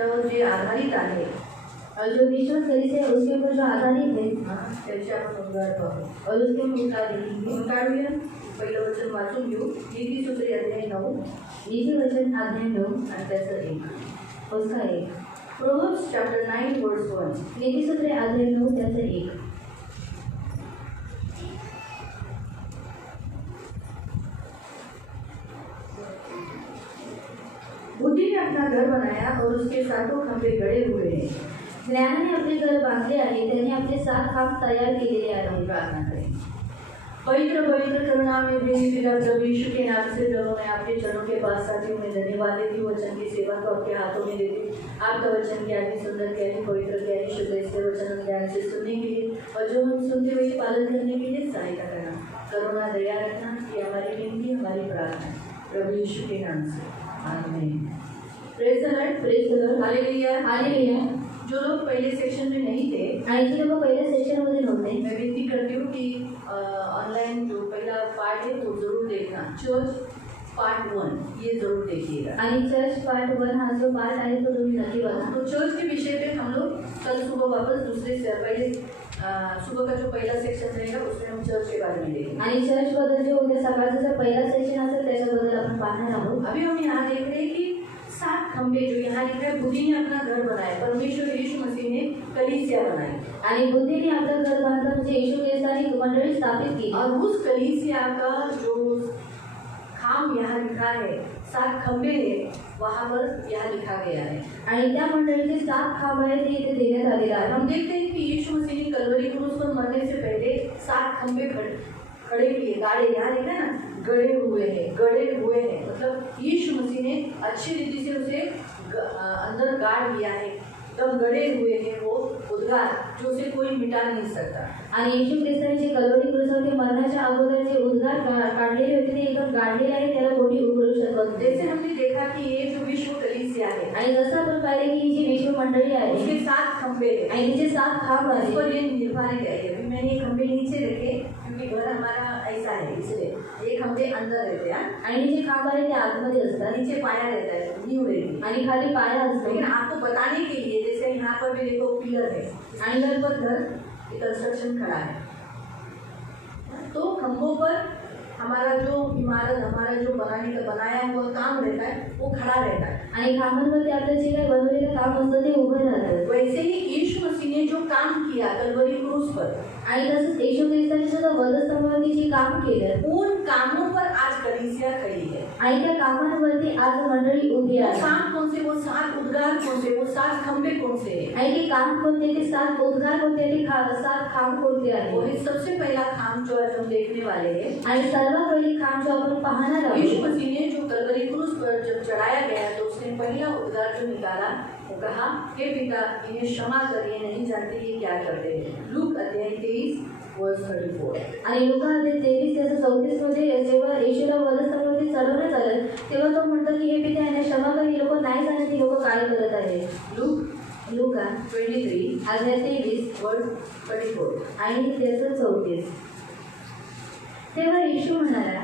त्यावर जे आधारित आहे और जो विश्वास करी से उसके ऊपर जो आधारित है त्याचे आपण उद्गार पाहू. और उसके उद्गार देखेंगे. मग काढूया. पहिलं वचन वाचून घेऊ. नीतिसूत्रे अध्याय 9 नीति वचन अध्याय 9 आणि त्याचं 1. उसका 1. Proverbs chapter 9 verse 1. नीतिसूत्रे अध्याय 9 त्याचं 1. बुद्धि ने अपना घर बनाया और उसके सातों खंभे गड़े हुए हैं. ज्ञानाने अपने घर बांधले आहे, त्याने आपले 7 खांब तयार केलेले आहेत. प्रार्थना करें. पवित्र पवित्र करुणा में भेजे पिता प्रभु यीशु के नाम से प्रभु मैं आपके चरणों के पास आती हूँ. मैं धन्यवाद देती हूँ वचन की सेवा को आपके हाथों में देती हूँ. आपका वचन क्या है सुंदर, क्या है पवित्र, क्या है शुद्ध. इसके वचन हम ध्यान से सुनने के लिए और जो हम सुनते हुए पालन करने के लिए सहायता करना. करुणा दया रखना. ये हमारी विनती, हमारी प्रार्थना प्रभु यीशु के नाम से. आमीन. Praise the Lord. Praise the Lord. Hallelujah. Hallelujah. जो लोग पहले सेक्शन में नहीं थे, आणि जे लोक पहिल्या सेशनमध्ये नव्हते, मैं विनती करती हूँ कि ऑनलाइन जो पहला पार्ट है वो जरूर देखना. चर्च पार्ट 1 ये जरूर देखिएगा. आणि चर्च पार्ट 1 हा जो पार्ट आहे तो तुम्ही नक्की बघा. तो चर्च के विषय पे हम लोग कल सुबह वापस दूसरे से पहले सुबह का जो पहला सेक्शन रहेगा उसमें हम चर्च के बारे में देखेंगे. आणि चर्च बद्दल जे उद्या सकाळचा जो पहिला सेशन असेल त्याच्याबद्दल आपण पाहणार आहोत. अभी हम यहाँ देख रहे हैं कि 7 खंभे जो यहाँ लिखा है, बुद्धि ने अपना घर बनाया. परमेश्वर यीशु मसीह ने कलीसिया बनाई आणि बुद्धीने आपलं घर बांधलं म्हणजे येशू ख्रिस्ताने मंडळी स्थापित केली. और उस कलीसिया का जो खाम यहाँ लिखा है, 7 खंभे हैं, वहाँ पर यहाँ लिखा गया है. आणि त्या मंडळीचे 7 खांब आहेत ते इथे देण्यात आलेले आहेत. हम देखते हैं कि यीशु मसीह ने कलवरी क्रूस पर मरने से पहले 7 खंभे खड़े किए. गाड़े यहाँ लिखा है ना, गड़े हुए हैं. मतलब यीशु मसीह ने अच्छी रीति से उसे अंदर गाड़ दिया है. एकदम गड़े हुए हैं वो उद्गार जो उसे कोई मिटा नहीं सकता. आणि येशू ख्रिस्ताने जे कलवरी क्रूसावरती मरण्याच्या अगोदर जे उद्गार काढलेले होते ते एकदम गाडलेले आहे, त्याला कोणी उघडू शकत नाही. जैसे हमने देखा कि ये जो विश्व कलीसिया है आणि जसं आपण पाहिले की ही जी विश्व मंडळी आहे उसके 7 खंभे हैं आणि तिचे 7 खांब उस आहेत. पर ये निर्भर है. अभी मैंने ये खंभे नीचे रखे क्योंकि घर हमारा ऐसा है, इसलिए ये खंभे अंदर रहते हैं आणि जे खांब आहे ते आतमध्ये असतात, नीचे पाया रहता है, नींव रहती है. आणि खाली पाया असतो. लेकिन आपको बताने के लिए जैसे यहाँ पर भी देखो पिलर है आणि घर पर घर कंस्ट्रक्शन खड़ा है. तो खंभों पर हमारा जो इमारत, हमारा जो बनाया हुआ काम रहता है वो खड़ा रहता है. आणि खांबांवरती आपलं जे काही बनवलेलं काम असतं ते उभं राहतं. वैसे ही यीशु मसीह ने जो काम किया कलवरी क्रूस पर, आणि तसंच येशू ख्रिस्ताने सुद्धा वधस्तंभावरती जे काम केलं उन कामों पर आज कलीसिया खड़ी है. आणि त्या कामांवरती आज मंडळी उभी वो आहे. काम कौन से, वो 7 उद्गार कौन से, वो 7 खंभे कौन से है. आणि ते काम कोणते, ते 7 उद्गार कोणते, ते 7 खांब कोणते वो आहेत. है सबसे पहला काम जो आज हम देखने वाले हैं. आणि सर्वात पहिली खांब जो आपण पाहणार यीशु आहोत, मसीह ने जो कलवरी क्रूस पर जब चढ़ाया गया तो उसने पहला उद्गार जो निकाला वो कहा, हे पिता इन्हें क्षमा कर, ये नहीं जानते ये क्या करते हैं. लूक अध्याय 23 वर्स 34. आणि लूका अध्याय 23 त्याच्या 34 मध्ये जेव्हा येशूला वधस्तंभावरती चढवण्यात आलं तेव्हा तो म्हणतो की हे पिता यांना क्षमा कर, ही लोक नाही जाणत ही लोक काय करत आहेत. लूका 23 अध्याय 23 वर्स 34. आणि त्याचं 34. तेव्हा येशू म्हणाला,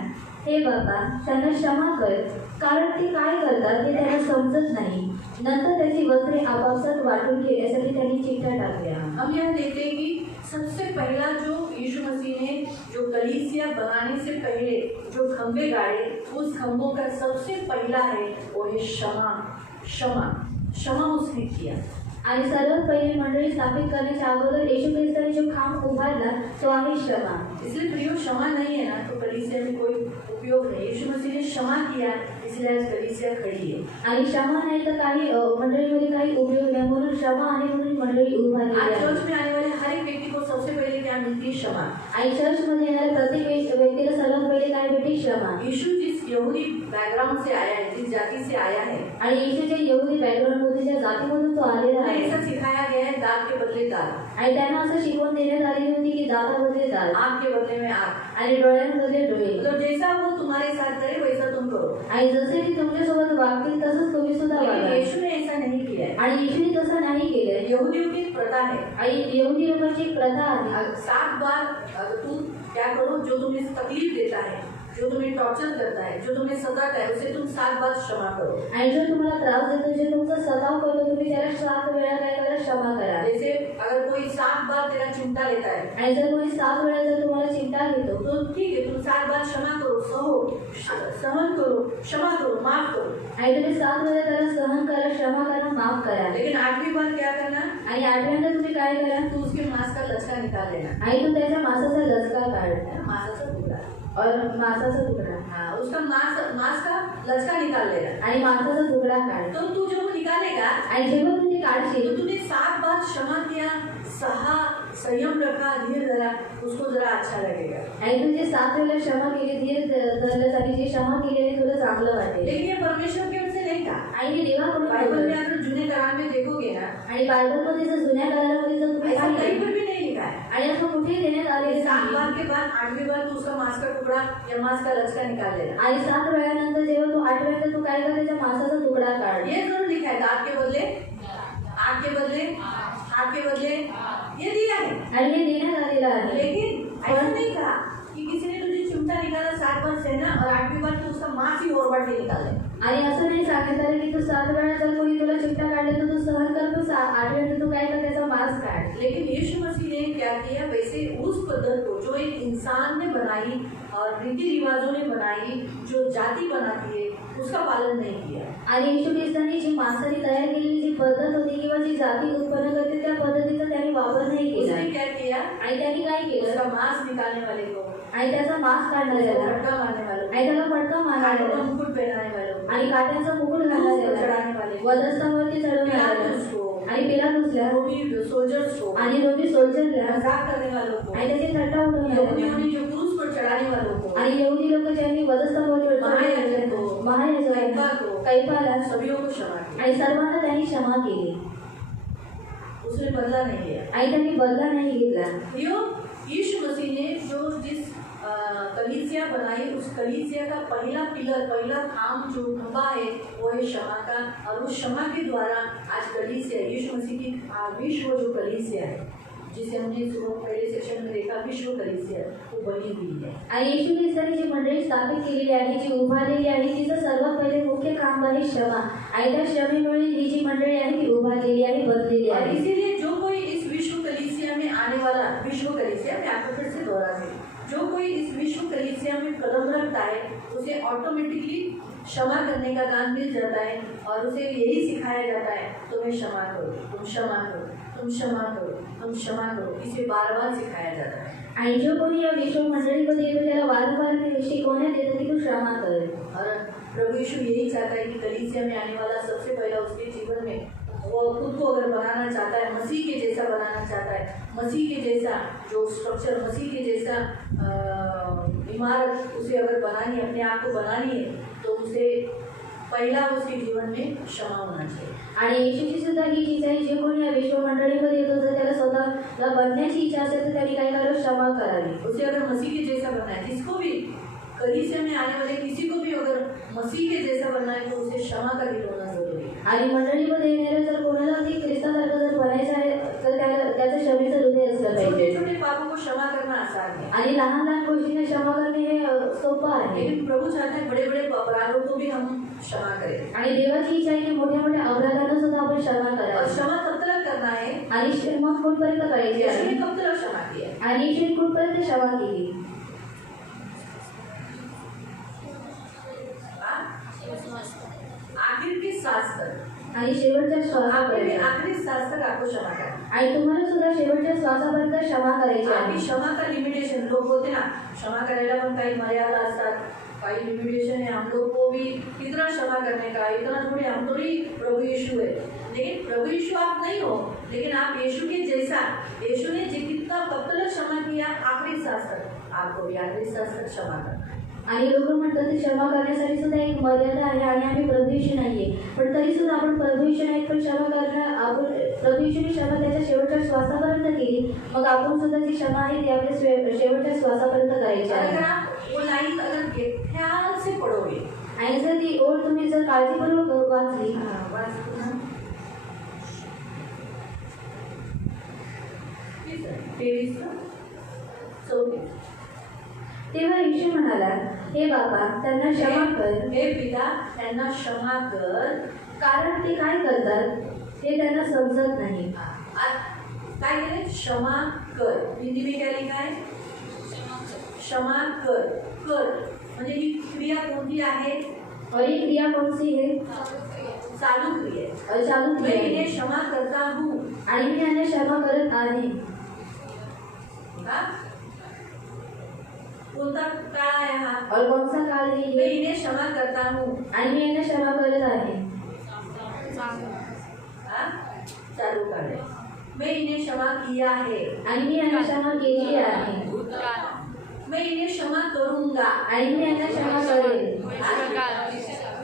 हे बाबा त्यांना क्षमा कर, कारण ते काय करतात ते त्यांना समजत नाही. नंतर त्याची वस्त्रे आपापसात वाटून घेण्यासाठी त्यांनी चिठ्ठ्या टाकल्या. हम यहाँ देखते हैं कि सबसे पहला जो यीशु मसीह ने जो कलीसिया बनाने से पहले जो खंभे गाड़े, उस खंभों का सबसे पहला है वो है क्षमा उसने किया. आणि सर्वात पहिली मंडळी स्थापित करण्याच्या अगोदर येशू ख्रिस्ताने जो खांब उभारला तो आहे क्षमा. इसलिए प्रियो क्षमा नहीं है ना तो कलीसिया में कोई उपयोग नहीं. यीशु मसीह ने क्षमा किया इसलिए आज कलीसिया खड़ी है. आणि क्षमा नाही तर काही मंडळीमध्ये काही उपयोग नाही, म्हणून क्षमा आहे म्हणून मंडळी उभारली आज आहे. चर्च में आने वाले हर एक व्यक्ति को सबसे पहले क्या मिलती है? क्षमा. आणि चर्चमध्ये येणाऱ्या प्रत्येक व्यक्तीला सर्वात पहिले काय भेटते? क्षमा. यीशु जिस यहूदी बैकग्राउंड से आया है, जिस जाति से आया है, आणि येशू जे यहूदी बॅकग्राऊंड मध्ये ज्या जातीमधून तो आलेला आहे, ऐसा सिखाया गया है दाग के बदले दाग, आणि त्यांना असं शिकवण देण्यात आलेली होती की दातामध्ये दात आँख के बदले में आँख. आणि डोळ्यांमध्ये डोळे. तो जैसा वो तुम्हारे साथ करे वैसा तुम करो. आणि जसे ते तुमच्यासोबत वागतील तसंच तुम्ही सुद्धा लेकिन वागा. यीशु ने ऐसा नहीं किया है. आणि येशूने तसं नाही केलं. यहूदियों की प्रथा है. आणि यहूदी लोकांची एक प्रथा आहे. 7 बार तुम क्या करो, जो तुम्हें तकलीफ देता है, जो तुम्हें टॉर्चर करता है, जो तुम्हें सताता है, उसे तुम 7 बार क्षमा करो. आणि जो तुम्हाला त्रास देतो, जे तुमचा सताव करतो, तुम्ही 7 वेळा काय करा, क्षमा करा. जैसे अगर कोई 7 बार तेरा चिमटा लेता है आणि जर कोणी 7 वेळा जर तुम्हाला चिमटा घेतो, तो ठीक है, तुम 7 बार क्षमा करो, सहन करो, क्षमा करो, माफ करो. आणि तुम्ही 7 वेळा त्याला सहन करा, क्षमा करा, माफ करा. लेकिन 8वीं बार क्या करना, आणि 8व्यांदा तुम्ही काय करा, तू उसके मांस का लचका निकाल लेना. आणि तू त्याच्या मांसाचा लचका काढ, मांसाचा तुकडा, और मांसाचा तुकडा, हाँ, उसका मांस का लचका निकाल लेना. आणि मांसाचा तुकडा काढ. तो तू जब निकालेगा आणि जेव्हा तू ते काढशील, तो तूने 7 बार क्षमा किया, सहा, संयम रखा, धीर धरा, उसको जरा अच्छा लगेगा. आणि तू जे 7 वेळेला क्षमा केली, धीर धरलंस आणि जे क्षमा केली आहे तुला चांगलं वाटेल. लेकिन ये परमेश्वर की ओर से नहीं था. आणि हे देवाकडून बाइबल में आलं. अगर जुने करार में देखोगे ना, आणि बायबलमध्ये जर जुन्या काळामध्ये जर तुम्ही ऐसा कहीं पाहिलं, पर भी नहीं लिखा है. आणि असं कुठेही देण्यात आलेलं 7 नाही. बार के बाद 8वीं बार तू उसका मांस का टुकड़ा या मांस का लचका निकाल लेना. आणि 7 वेळानंतर जेव्हा तू 8व्यांदा तू काय कर, त्याच्या मांसाचा तुकडा काढ. ये जरूर लिखा है, दांत के बदले आग के बदले हाथ के बदले ये दिया है. आणि हे देण्यात आलेलं आहे. लेकिन ऐसा नहीं कहा कि किसी ने तुझे चिमटा निकाला 7 बार सहना और 8वीं बार तू उसका मांस ही और बार के निकाल ले. आणि असं नाही सांगण्यात आलं की तू 7 वेळा जर कोणी तुला चिमटा काढला तर तू सहन कर, पण 8व्यांदा तू काय कर, त्याचा मांस काढ. लेकिन यीशु मसीह ने क्या किया, वैसे उस पद्धत को जो एक इंसान ने बनाई और रीति रिवाजों ने बनाई, जो जाति बनाती है, उसका पालन नहीं किया. आणि येशू ख्रिस्तांनी जी माणसाने तयार केलेली जी पद्धत होती किंवा जी जाती उत्पन्न करते त्या पद्धतीचा त्यांनी वापर नाही केला. उसने क्या किया, आणि त्यांनी काय केलं, उसका मांस निकालने वाले को, आणि त्याचा मांस काढण्यात आला, फटका मारने वाले को, आणि त्याला फटका मारण्यात कांटों का आला, मुकुट पहनाने वाले को, आणि काट्यांचा मुकुट घालण्यात चढाने आला, वाले को, वधस्थावरती चढवण्यात आला, पिलातुस को, आणि पिलातुसला, रोमी सोल्जर्स को, आणि रोमी सोल्जरला, मजाक करने वालों को, आणि त्याची थट्टा उडवण्यात यहूदियों आली, ने जो क्रूस पर चढ़ाने वालों को, आणि यहुदी लोक ज्यांनी वधस्थावरती महायाजक को, कैफा को, कैफाला, सभीयों को क्षमा किया. आणि सर्वांना त्यांनी क्षमा केली. उसने बदला नहीं लिया. आणि त्यांनी बदला नाही घेतला. प्रियो, यीशु मसीह ने जो जिस कलीसिया बनाई, उस कलीसिया का पहला पिलर, पहला खाम जो खंभा है वो है क्षमा का. और उस क्षमा के द्वारा आज कलीसिया, यीशु मसीह की विश्व जो कलीसिया है, जिसे हमने पहले सेक्शन में देखा, विश्व कलीसिया, वो बनी हुई है. आणि येशू ख्रिस्ताने जी मंडळी स्थापित केलेली आहे, जी उभारलेली आहे, तिचं सर्वात पहिले मुख्य काम आहे क्षमा. आणि त्या क्षमेमुळे ही जी मंडळी आहे ती उभारलेली आणि बदलेली और आहे. इसीलिए जो कोई इस विश्व कलीसिया में आने वाला, विश्व कलीसिया में आपको फिर से दोहरा है, जो कोई इस विश्व कलीसिया में कदम रखता है उसे ऑटोमेटिकली क्षमा करने का दान मिल जाता है. और उसे यही सिखाया जाता है, तुम्हें क्षमा करो, तुम क्षमा करो, तुम क्षमा करो, तुम क्षमा करो. इसे बार बार सिखाया जाता है. आणि जो कोणी या विश्व मंडळीमध्ये येतो त्याला वारंवार ते शिकवण्यात येतं की तू क्षमा कर. और प्रभु यीशु यही चाहता है कि कलीसिया में आने वाला सबसे पहला उसके जीवन में वो खुद को अगर बनाना चाहता है, मसीह के जैसा बनाना चाहता है, मसीह के जैसा जो स्ट्रक्चर, मसीह के जैसा इमारत उसे अगर बनानी है, अपने आप को बनानी है, तो उसे पहिला उसके जीवन में क्षमा होना चाहिए. आणि येशूची सुद्धा हीच इच्छा आहे, जे कोणी या विश्व मंडळीमध्ये येतो जर त्याला स्वतःला बनण्याची इच्छा असेल तर त्यांनी काय करावं, क्षमा करावी. उसे अगर मसीह के जैसा बनना है, जिसको भी कलीसिया में आने वाले किसी को भी अगर मसीह के जैसा बनना है तो उसे क्षमा का दिल होना जरूरी है. आणि मंडळीमध्ये येणाऱ्या जर कोणाला अगदी ख्रिस्तासारखं जर बनायचं आहे तर त्याचं क्षमेचं हृदय असलं छोटे पाहिजे. छोटे पापों को क्षमा करना आसान है, आणि लहान लहान गोष्टींना क्षमा करणे हे सोपं आहे. लेकिन प्रभु चाहता है बड़े बड़े अपराधों को भी हम क्षमा करें. आणि देवाची इच्छा आहे की मोठ्या मोठ्या अपराधांना सुद्धा आपण क्षमा और करावी. क्षमा कब तक करना है, आणि मग कुठपर्यंत करायची यीशु आहे. ने कब तक क्षमा किया. आणि येशूने कुठपर्यंत क्षमा केली. आखिर के सांस तक, आणि शेवटच्या श्वासापर्यंत. आखिरी सांस तक आपको क्षमा करना. आणि तुम्हाला सुद्धा शेवटच्या श्वासापर्यंत क्षमा करायची आपली आहे. क्षमा का लिमिटेशन, लोग होते ना, क्षमा करायला पण काही मर्यादा असतात, काही लिमिटेशन है. हम लोग को भी कितना क्षमा करने का, इतना थोड़ी, हम थोड़ी प्रभु यीशु है. लेकिन प्रभु यीशु आप नहीं हो, लेकिन आप यीशु के जैसा, यीशु ने कितना कब तक क्षमा किया, आखिरी सांस तक आपको भी आखिरी सांस तक क्षमा करना. आणि लोक म्हणतात की क्षमा करण्यासाठी सुद्धा एक मर्यादा आहे आणि आम्ही प्रभू येशू नाहीये, पण तरी सुद्धा आपण प्रभू येशू नाही, पण क्षमा करणं आपण प्रभू येशूने क्षमा त्याच्या शेवटच्या श्वासापर्यंत केली. मग आपण सुद्धा जी क्षमा आहे ती आपल्या शेवटच्या श्वासापर्यंत करायची अगर आहे. आप वो लाइन अगर ध्यान से पढ़ोगे, आणि जर ती ओळ तुम्ही जर काळजीपूर्वक वाचली, तेव्हा येशू म्हणाला, हे बाबा त्यांना क्षमा कर, हे पिता त्यांना क्षमा कर, कारण ते काय करतात हे त्यांना समजत नाही. काय केले? क्षमा कर. हिंदी में क्या लिखा है? क्षमा कर. कर म्हणजे ही क्रिया कोणती आहे? और ये क्रिया कौन सी है? चालू क्रिया. और चालू मैं क्रिया इन्हें है. क्षमा करता हूँ. आणि मी यांना क्षमा करत आहे. हा? कोणता काळ आहे हा? और कौन सा काल है मैं ये? इन्हें क्षमा करता हूँ. आणि मी यांना क्षमा करत आहे. हा? चालू काळ आहे. मैं इन्हें क्षमा किया है. आणि मी यांना क्षमा केली आहे. मैं इन्हें क्षमा करूंगा. आणि मी यांना क्षमा करेल.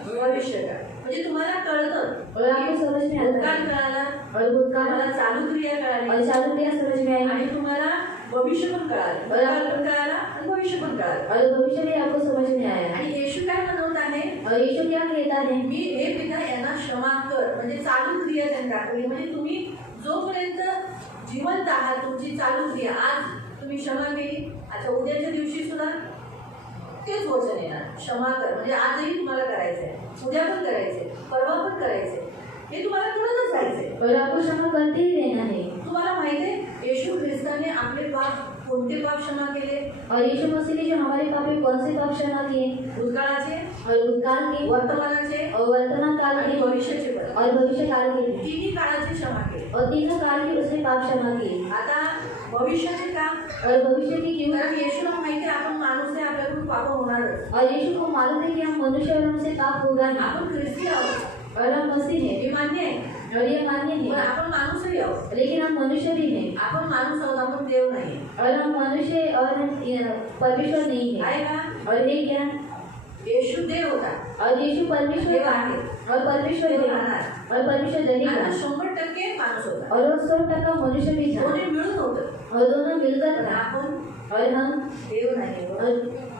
भविष्य काळ म्हणजे तुम्हाला कळतं. और आपको समझ में आता भूतकाळ है. कळाला, और भूतकाल तुम्हाला चालू क्रिया कळाली और चालू क्रिया समझ में आई. आणि तुम्हाला भविष्य पण कळालं. भूतकाळ पण कळाला आणि भविष्य पण कळालं. और भविष्य भी आपको समझ में आया. आणि येशू काय म्हणत आहे? और यीशु क्या कहता है? मी हे पिता यांना क्षमा कर. म्हणजे चालू क्रिया त्यांनी दाखवली. म्हणजे तुम्ही जोपर्यंत जिवंत आहात तुमची चालू क्रिया, आज तुम्ही क्षमा केली, आता उद्याच्या दिवशी सुद्धा तेच वचन येणार, क्षमा कर. म्हणजे आजही तुम्हाला करायचंय, उद्या पण करायचंय, परवा पण करायचंय. हे तुम्हाला करतच राहायचंय. और आपको क्षमा करते ही रहना है. तुम्हाला माहिती आहे येशू ख्रिस्ताने आपले पाप कोणते पाप क्षमा केले? और यीशु मसीह ने जो हमारे पाप है कौन से पाप क्षमा किए? भूतकाळाचे, और भूतकाल के, वर्तमानाचे और वर्तमान काल आणि के, भविष्याचे पण. और भविष्य काल के. तिन्ही काळाचे क्षमा केले. और तीनों काल के उसने पाप क्षमा किए. आता भविष्याचे काम, और भविष्य की क्यों? कारण येशूला माहिती आहे आपण माणूस आहे, आपल्याकडून पाप होणारच. और यीशु को मालूम है कि हम मनुष्य और हमसे पाप होगा ही. आपण ख्रिस्ती आहोत और हम मसीह हे हैं. मान्य आहे, और ये मान्य पण है. आपण माणूसही आहोत. लेकिन हम मनुष्य भी हैं. आपण माणूस आहोत, आपण देव नाही और हम मनुष्य और हम परमेश्वर नहीं है. आहे का? और ये क्या? येशू देव होता, और यीशु परमेश्वर देव आहे, और परमेश्वर देव है. राहणार. और परमेश्वर रहेगा. आता 100% माणूस होता, और वो 100% मनुष्य भी था. दोन्ही मिळून होतं. और दोनों मिलकर पण था. आपण और हम देव नाही, और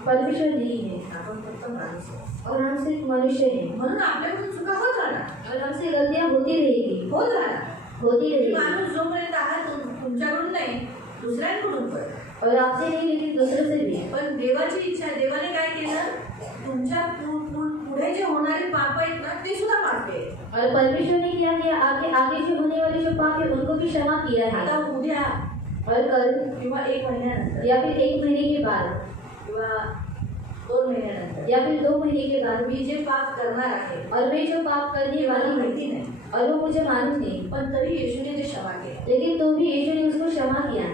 परमेश्वर नहीं है. आपण फक्त माणूस आहोत. और हम सिर्फ मनुष्य हैं. म्हणून आपल्याकडून चुका होत राहणार, और हमसे गलतियां होती रहेगी. होत राहणार. होती तुम्ही रहेगी. माणूस जोपर्यंत आहात तुमच्याकडून नाही, दुसऱ्यांकडून पण. और आपसे नहीं लेकिन दूसरों से भी. पण देवाची इच्छा आहे. देवाने काय केलं? तुमच्या पुढे जे होणारे पाप आहेत ना ते सुद्धा माफ केले. और परमेश्वर ने क्या किया? आपके आगे जो होने वाले जो पाप है उनको भी क्षमा किया है. आता उद्या और कल किंवा 1 महिन्यानंतर या फिर 1 महीने के बाद किंवा 2 महिन्यानंतर या फिर 2 महीने के बाद मी जे पाप करणार आहे और मैं जो पाप करने मला वाली हूँ माहिती नाही, और वो मुझे मालूम नहीं, पण तरी येशूने ते क्षमा केले. लेकिन तो भी यीशु ने उसको क्षमा किया.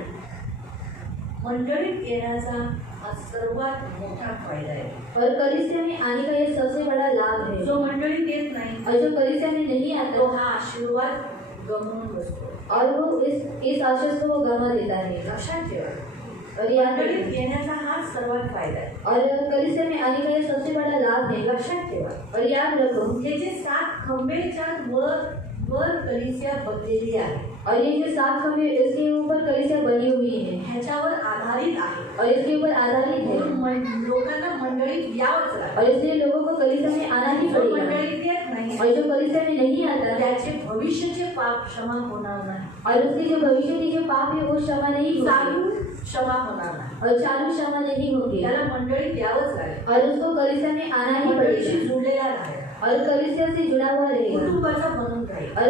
मंडळीत येण्याचा हा सर्वात मोठा फायदा आहे. और कलीसिया में आने का ये सबसे बड़ा लाभ है. जो मंडळीत येत नाही और जो कलीसिया में नहीं तो आता हा आशीर्वाद गमावून बसतो. और वो इस आशीष को वो गंवा देता है. लक्षात ठेवा, और याद मंडळीत रखें. येण्याचा हा सर्वात फायदा आहे. और कलीसिया में आने का ये सबसे बड़ा लाभ है. लक्षात ठेवा, और याद रखो, हे जे 7 खंबेच्या वर कलिसिया बनलेली आहे, और ये जो 7 खंभे इसके ऊपर कलीसिया बनी हुई है ह्याच्यावर आधारित आहे. और इसके ऊपर आधारित है. म्हणून लोकांना मंडळीत यावंच लागतं. और इसलिए लोगों को कलीसिया में आना ही जो पड़ेगा. मंडळीत येत नाही और जो कलीसिया में नहीं आता त्याचे भविष्याचे पाप क्षमा होणार नाही, और उसके जो भविष्य की जो पाप है वो क्षमा नहीं होगी. चालू क्षमा होणार नाही. और चालू क्षमा नहीं होगी. त्याला मंडळीत यावंच लागेल. और उसको कलीसिया में आना ही मंडळीशी पड़ेगा. जुडलेला राहायला, और कलीसिया से जुड़ा हुआ रहेगा. कुटुंबाचा बनून राहील, और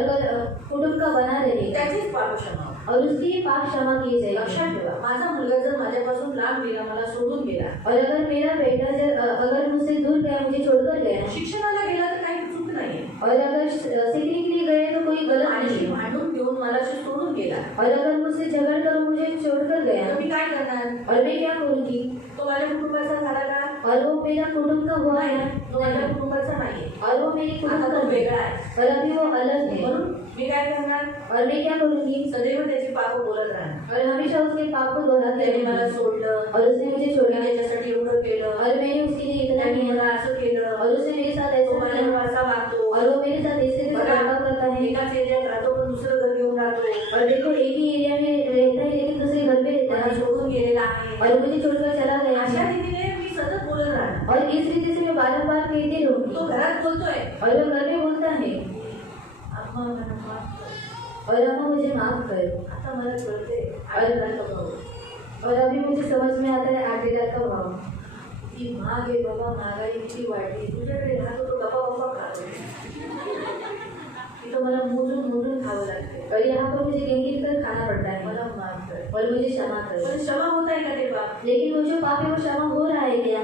कुटुंब का बना रहेगा. त्याचेच पाप क्षमा होतील. और उसकी पाप क्षमा की जाएगी. लक्षात ठेवा, माझा मुलगा जर माझ्यापासून लांब गेला, मला सोडून गेला, और अगर मेरा बेटा अगर मुझसे दूर गया, मुझे छोड़कर गया, शिक्षणाला गेला तर काही चूक नाहीये. और अगर सीखने के लिए गए तो कोई गलत नहीं माझी है. भांडून घेऊन मला सोडून गेला और अगर मुझसे झगड़ कर मुझे छोड़कर गया, तर मी काय करणार? और मैं क्या करूँगी? तो माझ्या कुटुंबाचा झाला का? और वो मेरा कुटुंब का हुआ है, तो माझ्या कुटुंबाचा नाहीये. और वो मेरी कुटुंब आता का तो वेगळा आहे. और अभी वो अलग है. म्हणून मी काय करणार? और मैं क्या करूँगी? सदैव त्याची पाप बोलत राहणार. और हमेशा उसके पाप को दोहराते त्याने मला रहेंगी. सोडलं, और उसने मुझे मी छोड़ा, त्याच्यासाठी एवढं केलं, और मैंने उसके लिए इतना त्याने किया, मला असं केलं, और उसने मेरे साथ तो ऐसा माझ्यावर किया, असा वागतो. और वो मेरे साथ ऐसे बर्ताव करता है. एकाच एरियात राहतो पण दुसरं घर घेऊन राहतो. और देखो एक ही एरिया में रहता है लेकिन दूसरे घर में रहता मला है, सोडून गेलेला आहे. और मुझे छोड़कर चला गया अशा है. रीतीने मी सतत बोलत राहणार. और इस रीति से मैं बार-बार कहती तो रहूंगी. घरात बोलतोय, और वो घर में बोलता है, अम्मा मला माफ कर. और अम्मा मुझे माफ कर. आता मला कळते आनंदाचा भाव. और अभी मुझे समझ में आता है आटेदार का भाव. ती महाग आहे बाबा, महागाई किती वाढली. तुझ्याकडे राहतो तो गप्पा गप्पा खातो. तिथं मला मोजून मोजून खावं और यहाँ पर मुझे गिन कर खाना पड़ता है मला माफ कर। और मुझे क्षमा कर। पण क्षमा होत आहे का ते पाप? लेकिन वो जो पाप है वो क्षमा हो रहा है क्या?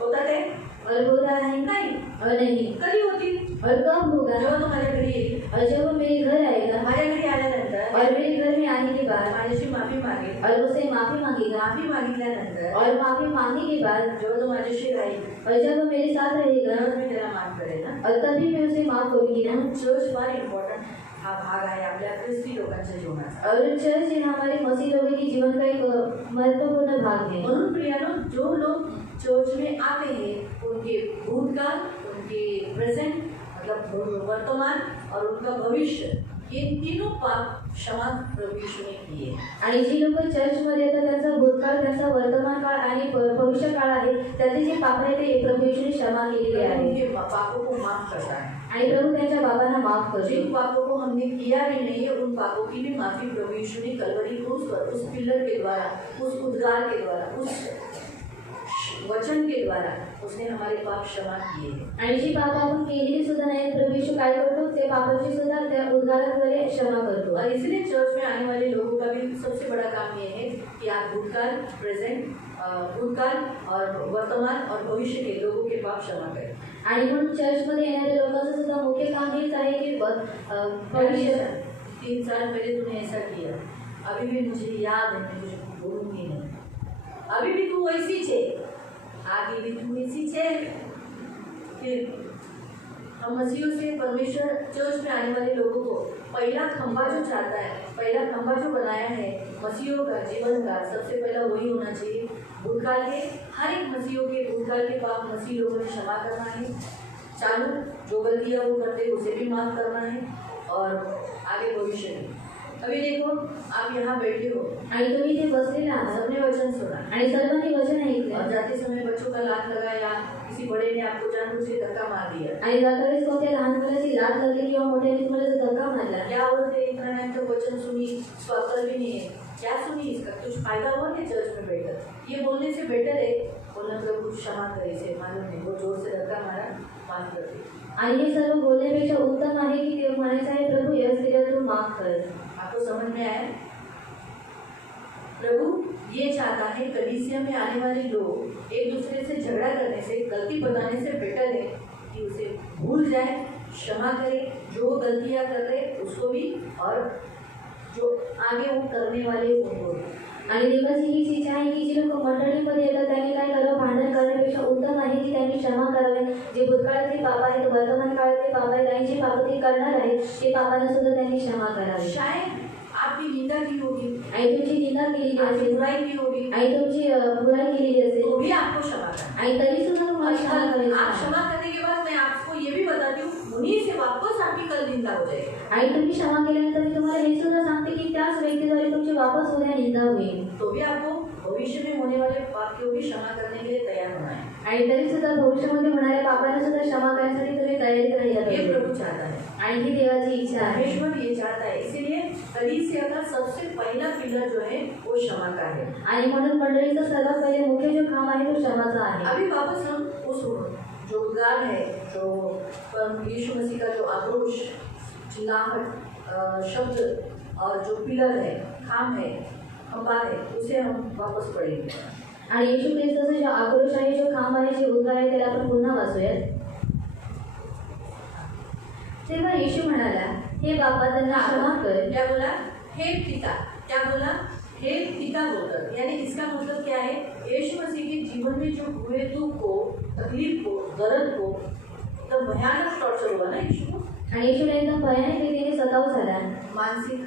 होता ते और हो रहा है नाही। और नहीं। कधी होतील? और कब होगा? जेव्हा तो माझ्या घरी येईल, और जब वो मेरे घर आएगा माझ्या घरी आल्यानंतर और मेरे घर में आने के बाद माझ्याशी माफी मागेल, और मुझसे माफी मांगेगा माफी मागितल्यानंतर और माफी मांगने के बाद जेव्हा तो माझ्याशी राहील, और जब वो मेरे साथ रहेगा तेव्हाच मी त्याला माफ करेन ना। और तभी मैं उसे माफ करूंगी ना। चर्च फार इम्पॉर्टंट हा भाग आहे आपल्या ख्रिस्ती लोकांच्या जीवनाचा। और चर्च ही हमारे मसीह लोगों के जीवन का एक महत्वपूर्ण भाग है। म्हणून प्रियानो, जो लोग चर्च में आते हैं उनके भूतकाल, उनके प्रेजेंट मतलब वर्तमान और उनका भविष्य, ये तीनों पाप क्षमा प्रभु यीशु ने किए। आणि जी लोक चर्चमध्ये येतात त्यांचा भूतकाळ, त्यांचा वर्तमान काळ आणि भविष्य काळ आहे, त्याचे जे पाप आहे ते प्रभू येशूने क्षमा केलेले प्रभु आहे उनके पापों को माफ करता है। आणि प्रभू त्यांच्या पापांना माफ जिन करतो। पापों को हमने किया भी नहीं है, उन पापों की भी माफी प्रभु यीशु ने कलवरी क्रूस पर उस पिलर के द्वारा, उस उद्गार के द्वारा, उस वचन के द्वारा उसने हमारे पाप क्षमा किए हैं। आणि जी पाप आपण केलेली सुद्धा नाही, प्रभू येशू काय करतो ते पापाची सुद्धा त्या उद्गाराद्वारे क्षमा करतो। और इसलिए चर्च में आने वाले लोगों का भी सबसे बड़ा काम ये है कि आप भूतकाल, प्रेजेंट, भूतकाल और वर्तमान और भविष्य के लोगों के पाप क्षमा करें। आणि म्हणून चर्चमध्ये येणाऱ्या लोकांचं सुद्धा मुख्य काम हेच आहे की भविष्य 3 साल पहले तूने ऐसा किया, अभी भी मुझे याद है, मैं तुझे भूलूंगी नहीं, अभी भी तू वैसी छे, आगे भी तू वैसी छे। फिर हम मसीहों से परमेश्वर चर्च में आने वाले लोगों को पहला खंभा जो चाहता है, पहला खंभा जो बनाया है मसीहों का जीवन का, सबसे पहला वही होना चाहिए। भूतकाल के हर एक मसीहों के भूतकाल के पाप मसीह लोगों ने क्षमा करना है, चालू जो गलतियाँ वो करते उसे भी माफ करना है, और आगे भविष्य में। अभी देखो आप यहाँ बैठे हो आणि तुम्ही ते बसलेला आहात सबने वचन सुना आणि सर्वांनी वचन और ऐकलं जाते समय बच्चों का लात लगाया, किसी बड़े ने आपको जानबूझ के धक्का मार दिया, आणि जातावेळेस कोणत्या लहान मुलाची लात लागली किंवा मोठ्याने तुम्हाला जर धक्का मारला, क्या बोलते इतना तो वचन सुनी, स्वागत भी नहीं है, क्या सुनी, इसका कुछ फायदा हुआ नहीं चर्च में बैठकर? ये बोलने से बेटर है बोलना प्रभु क्षमा करे, इसे मालूम नहीं वो जोर से धक्का मारा, माफ कर दे। आणि हे सर्व बोलण्यापेक्षा उत्तम आहे की ते म्हणायचं आहे प्रभू या स्त्रीला तू माफ कर। आपको समझ में आया? प्रभु ये चाहता है कलीसिया में आने वाले लोग एक दूसरे से झगड़ा करने से, गलती बताने से बेटर है कि उसे भूल जाए, क्षमा करे, जो गलतियां कर रहे उसको भी, और जो आगे वो करने वाले उनको भी। आणि देवाची हीच इच्छा आहे की जी लोक मंडळीमध्ये येतात त्यांनी काय करावं, भांडण करण्यापेक्षा उत्तम आहे की त्यांनी क्षमा करावे। जे भूतकाळातले पाप आहेत, वर्तमान काळातले पाप आहेत आणि जे पाप ते करणार आहेत ते पापांना सुद्धा त्यांनी क्षमा करावे। शायद आपकी निंदा की होगी, आणि तुमची निंदा केलेली आपकी असेल बुराई की होगी, आणि तुमची बुराई केलेली असेल तो भी आपको क्षमा करना। आणि तरी सुद्धा तुम्हाला क्षमा आप करायची क्षमा करने के बाद मैं आपको ये भी बताती हूँ, उन्हीं से वापस आपकी कल निंदा हो जाएगी। आणि तुम्ही क्षमा केल्यानंतर मी तुम्हाला हे सुद्धा सांगते की त्याच व्यक्तीद्वारे तुमची वापस उद्या निंदा होईल। तो भी आपको भविष्य में होने वाले पाप को भी क्षमा करने के लिए तैयार होना है। आणि तरी सुद्धा भविष्यामध्ये होणाऱ्या पापांना सुद्धा क्षमा करण्यासाठी तुम्ही तयारीत राहिला ये पाहिजे। प्रभु चाहता है, आणि ही देवाची इच्छा आहे। परमेश्वर ये चाहता है, इसीलिए कलीसिया का सबसे पहला पिलर जो है वो क्षमा का है। आणि म्हणून मंडळीचा सर्वात पहिले मुख्य जो काम आहे तो क्षमाचा आहे। अभी वापस हम उस जो उद्गार है, जो यीशु मसीह का जो आक्रोश, चिल्लाहट, शब्द और जो पिलर है, खाम है, खंबा है, उसे हम वापस पढ़ेंगे। आणि येशू ख्रिस्ताचा जो आक्रोश आहे, जो खांब आहे, जे उद्गार आहे त्याला आपण पुन्हा वाचूयात। तेव्हा येशू म्हणाला, हे बाबा त्यांना क्षमा कर। क्या बोला? हे पिता। क्या बोला? हे पिता बोलकर, यानी इसका मतलब क्या है? यीशु मसीह के जीवन में जो हुए दुख को, तकलीफ को, दर्द को, तो भयानक टॉर्चर हुआ ना यीशु को, आणि येशूला एकदम भयानक रीतीने सताव झाला, मानसिक,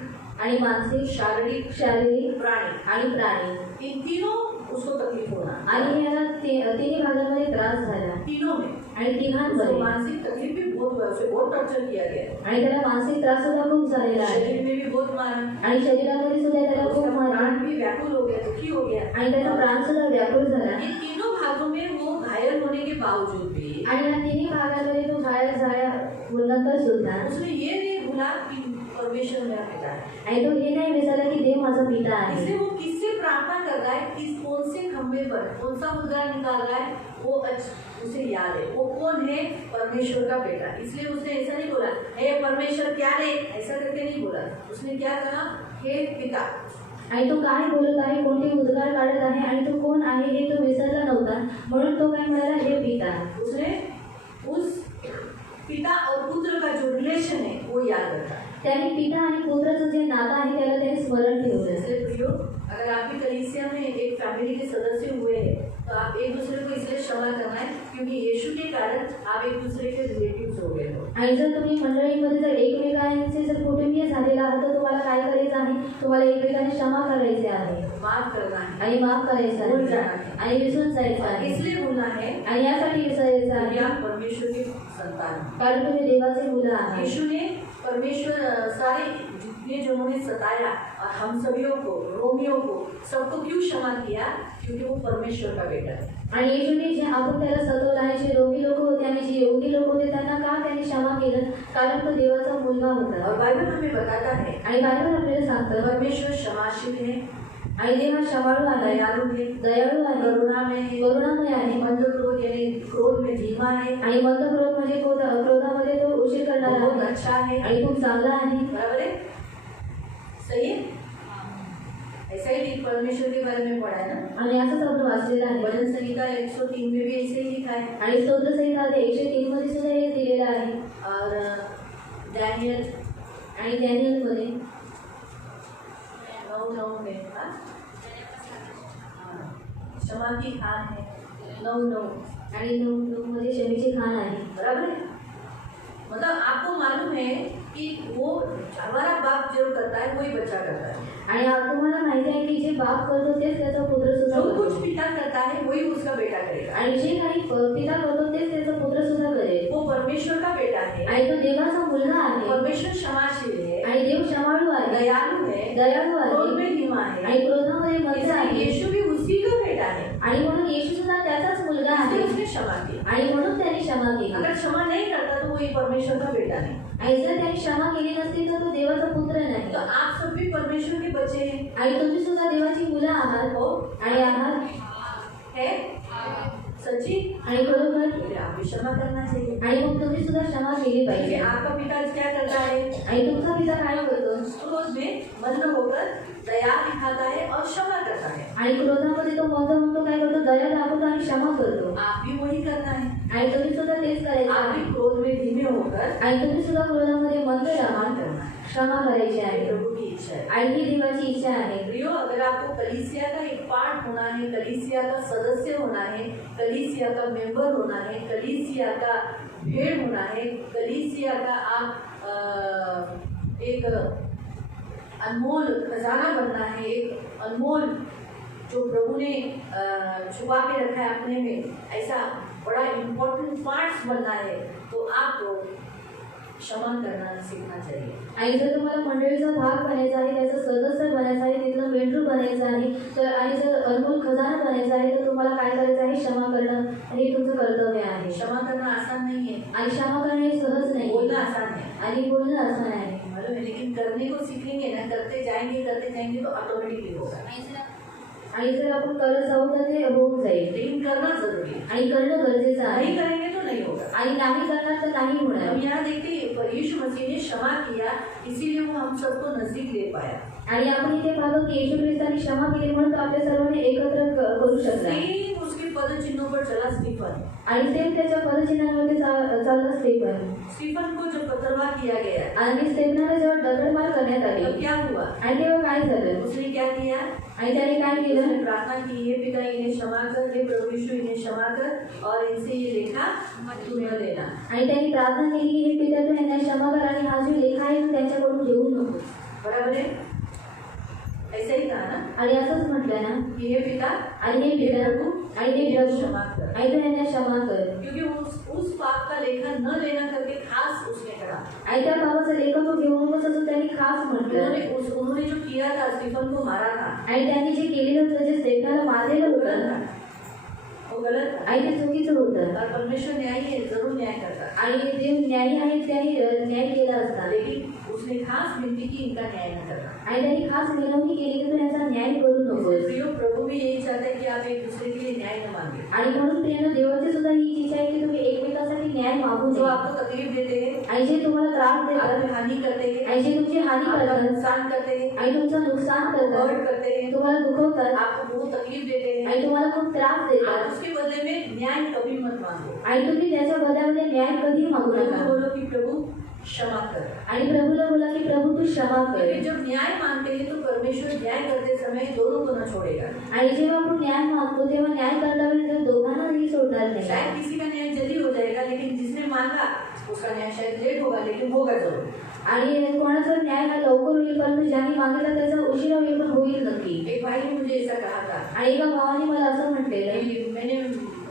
मानसिक, शारीरिक, प्राणी आणि प्राणी इन तीनों उसको तकलीफ होना, आणि याला तिन्ही भागांमध्ये त्रास झाला तीनों में। आणि तिघांमध्ये मानसिक तकलीफ भी बहुत हुआ, उसे बहुत टॉर्चर किया गया, आणि त्याला मानसिक त्रास सुद्धा खूप झालेला आहे शरीर में भी बहुत मारा, आणि शरीरामध्ये सुद्धा त्याला खूप उसका मारला प्राण भी व्याकुल हो गया, दुखी हो गया, आणि त्याचा प्राण सुद्धा व्याकुळ झाला। इन तीनों भागों में वो घायल होने के बावजूद भी आणि या तिन्ही भागांमध्ये तो घायल झाला नंतर सुद्धा उसने ये नहीं भूला कि परमेश्वर मेरा पिता है। आणि तो हे नाही विसरला की देव माझा पिता आहे। इसलिए वो किससे प्रार्थना कर रहा है, किस कौन से खंबे पर कौन सा उद्गार निकाल रहा है, वो उसे याद है वो कौन है, परमेश्वर का बेटा। इसलिए उसने ऐसा नहीं बोला हे परमेश्वर क्या रे, ऐसा करके नहीं बोला। उसने क्या कहा, हे पिता। आणि तो काय बोलत आहे, कोणते उद्गार काढत आहे आणि तो कोण आहे हे तो विसरला नव्हता, म्हणून तो काय म्हणाला, हे पिता। उसने उस पिता और पुत्र का जो रिलेशन है वो याद रखा। त्याने पिता आणि पुत्राचं जे नातं आहे त्याला त्याने स्मरण ठेवलं। इसलिए प्रियो, अगर आपकी कलीसिया में एक फैमिली के सदस्य हुए हैं तो आप एक दूसरे को इसलिए क्षमा करना है क्योंकि यीशु के कारण आप एक दूसरे के रिलेटिव्स हो गए हो। आणि जर तुम्ही मंडळीमध्ये जर एकमेकांचे जर कुटुंबीय झालेला आहात तर तुम्हाला काय करायचं आहे, तुम्हाला एकमेकांना क्षमा करायचे आहे, माफ करना है आणि माफ करायचं भूल आहे जाना है। आणि विसरून जायचं आहे। इसलिए बोलना है आणि यासाठी विसरायचं कि आहे आप परमेश्वर के संतान हैं। कारण तुम्ही देवाचे मुलं आहात। यीशु ने परमेश्वर सारे जितने जो उन्होंने सताया और हम सभियों को, रोमियों को, सबको क्यों क्षमा किया, क्योंकि वो परमेश्वर का बेटा है। आणि येशूने जे आपण त्याला सतवलं आहे, जे रोगी लोक होते आणि जे यहुदी लोक होते त्यांना का त्यांनी क्षमा केलं, कारण तो देवाचा मुलगा होता। और बाइबल हमें बताता है आणि बायबल आपल्याला सांगतं परमेश्वर क्षमाशील है, आणि देव हा क्षमाळू आहे, दयालु है, दयाळू आहे, करुणामय है, करुणामय आहे, मंद क्रोध यानी क्रोध में धीमा है, आणि मंद क्रोध म्हणजे क्रोधामध्ये तो उशीर करणारा बहुत आहे अच्छा है। आणि खूप चांगला आहे। बराबर है, सही है। ऐसा ही परमेश्वर के बारे में पढ़ा है ना, आणि असंच आपण वाचलेलं आहे। भजन संहिता 103 में भी ऐसे ही लिखा है। आणि स्तोत्र संहिता 103 मध्ये सुद्धा हे दिलेलं आहे। और डैनियल आणि डॅनियल मध्ये 9:9 में क्षमा की खान है, 9:9 आणि 9 मध्ये शमीची खान आहे। बराबर है। मतलब आपको मालूम है कि वो हमारा बाप जो करता है वही बच्चा करता है, आणि तुम्हाला माहिती आहे की जे बाप करतो तेच त्याचा पुत्र सुद्धा जो करतो, कुछ पिता करता है वही उसका बेटा करेगा। आणि जे काही पिता करतो तेच त्याचा पुत्र सुद्धा करेल। वो परमेश्वर का बेटा है, आणि तो देवाचा मुलगा आहे, परमेश्वर क्षमाशील है, आणि देव क्षमाळू आहे, दयालु है, दयाळू क्रोध आहे, में धीमा है, आणि क्रोधामध्ये मंद इसलिए आहे। यीशु भी उसी का बेटा है, आणि म्हणून येशू सुद्धा त्याचाच मुलगा इसलिए आहे, उसने क्षमा की। आणि म्हणून त्याने क्षमा केली। अगर क्षमा नहीं करता तो वही परमेश्वर का बेटा नहीं। आणि जर त्याने क्षमा केली नसती तर तो देवाचा पुत्र नाही। तो आप सब भी परमेश्वर के बच्चे हैं, आणि तुम्ही सुद्धा देवाची मुलं आहात हो आणि आहात है सच्ची, आणि खरोखर, फिर आप भी क्षमा करना चाहिए। आणि मग तुम्ही सुद्धा क्षमा केली पाहिजे। क्योंकि आपका पिता क्या करता है, आणि तुमचा पिता काय करतो, क्रोध में मंद होकर दया दिखाता है और क्षमा करता है। आणि क्रोधामध्ये तो मंद होतो, काय करतो, दया दाखवतो आणि क्षमा करतो। आप भी वही करना है, आणि तुम्ही सुद्धा तेच करायचं आप आहे, भी क्रोध में धीमे होकर आणि तुम्ही सुद्धा क्रोधामध्ये मंद क्षमा राहा, करना है। क्षमा करायची ये आहे। प्रभु की इच्छा है। आणि ही देवाची इच्छा आहे। प्रियो, अगर आपको कलीसिया का एक पार्ट होना है, कलीसिया का सदस्य होना है, कलीसिया का मेंबर होना है, कलीसिया का भेड़ होना है, कलीसिया का आप एक अनमोल खजाना बनना है, एक अनमोल जो प्रभु ने छुपा के रखा है अपने में, ऐसा बड़ा इम्पोर्टेंट पार्ट्स बनना है, तो आपको क्षमा करना सीखना चाहिए। आणि जर तुम्हाला मंडळीचा भाग बनायचा आहे, त्याचा सदस्य बनायचा आहे, तिथलं मेंढरू बनायचं आहे, तर आणि जर अनमोल खजाना बनायचा आहे तर तुम्हाला काय करायचं आहे, क्षमा करणं, आणि हे तुमचं कर्तव्य आहे। क्षमा करना आसान नहीं है, आणि क्षमा करणं हे सहज नाही, बोलना आसान है, आणि बोलणं आसान आहे, मालूम है, लेकिन करने को सीखेंगे ना, करते जाएंगे तो ऑटोमेटिकली होगा। आणि जर आपण करत जाऊ तर ते होऊन जाईल, लेकिन करना जरूरी है, आणि करणं गरजेचं आहे, नहीं करेंगे तो नहीं होगा। आणि नाही करणार तर नाही होणार। हम यहाँ देखते हैं, पर यीशु मसीह ने क्षमा किया, इसीलिए वो हम सबको नजदीक ले पाया। आणि आपण इथे पाहतो की येशू ख्रिस्ताने क्षमा केली म्हणून तो आपल्या सर्वांनी एकत्र करू शकला। सेम उसके पद चिन्हों पर चला स्टीफन, आणि सेम त्याच्या पदचिन्हांमध्ये चाललं स्टेफन। स्टीफन को जब पथरवाह किया गया, आणि स्टेफनला जेव्हा दगडमार करण्यात आली, तब क्या हुआ, आणि तेव्हा काय झालं, उसने क्या किया, आणि त्याने काय केलं, उसने प्रार्थना की, हे पिता इन्हें क्षमा कर, हे प्रभु यीशु इन्हें क्षमा कर, और इनसे ये लेखा तू न लेना। आणि त्यांनी प्रार्थना केली की हे पिता तू यांना क्षमा कर, आणि हा जो लेखा आहे तू त्यांच्याकडून घेऊ नको। बराबर है, ऐसा ही कहा ना, आणि असंच म्हटलं ना कि हे पिता, आणि हे पिता आणि हे प्रभू क्षमा कर, आणि तू यांना क्षमा कर। क्योंकि उस पाप का लेखा न लेना करके खास उसने कहा। आणि त्या बाबाचा लेखा तो घेऊ नकोस असं त्यांनी खास म्हटलं। उन्होंने जो किया था, स्टीफन को मारा था, आणि त्यांनी जे केलेलं होतं, जे स्टेफनला मारलेलं होतं, वो गलत था। आणि ते चुकीचं होतं. और परमेश्वर न्यायी है, जरूर न्याय करता। आणि देव न्यायी आहे, त्याने न्याय केला असता. लेकिन उसने खास विनती की इनका न्याय न करना। आणि त्यांनी खास विनवणी केली की तू याचा न्याय करू नकोस. प्रियो, प्रभु भी यही चाहते हैं कि आप एक दूसरे के लिए न्याय न मांगे। आणि म्हणून प्रियानं देवाची सुद्धा ही इच्छा आहे की तुम्ही एकमेकांसाठी न्याय मागू जो नये. आपको तकलीफ देते हैं, आणि जे तुम्हाला त्रास देतात, आपकी हानि करते हैं, आणि जे तुमची हानी आपका करतात, नुकसान करते हैं, आणि तुमचं नुकसान करतात, हर्ट करते हैं, तुम्हाला दुखवतात, आपको बहुत तकलीफ देते हैं, आणि तुम्हाला खूप त्रास आप देतात, उसके बदले में न्याय कभी मत मांगो। आणि तुम्ही त्याच्या बदल्यामध्ये न्याय कधी मागू प्रभु नका. को बोलो कि प्रभु क्षमा कर। आणि प्रभूला बोला की प्रभू तू क्षमा कर. क्योंकि जब न्याय मांगते हैं तो परमेश्वर न्याय करते समय दोनों को न छोड़ेगा। आणि जेव्हा आपण न्याय मागतो तेव्हा न्याय करता वेळी तर दोघांनाही सोडणार नाही. शायद किसी का न्याय जल्दी हो जाएगा, लेकिन जिसने मांगा उसका न्याय शायद लेट होगा, लेकिन होगा जरूर। आणि कोणाचा न्याय हा लवकर होईल, परंतु ज्यांनी मागितला त्याचा उशिरा होईल, पण होईल नक्की. एक भाई ने मुझे ऐसा कहा था, आणि एका भावाने मला असं म्हटलेलं, कि मैंने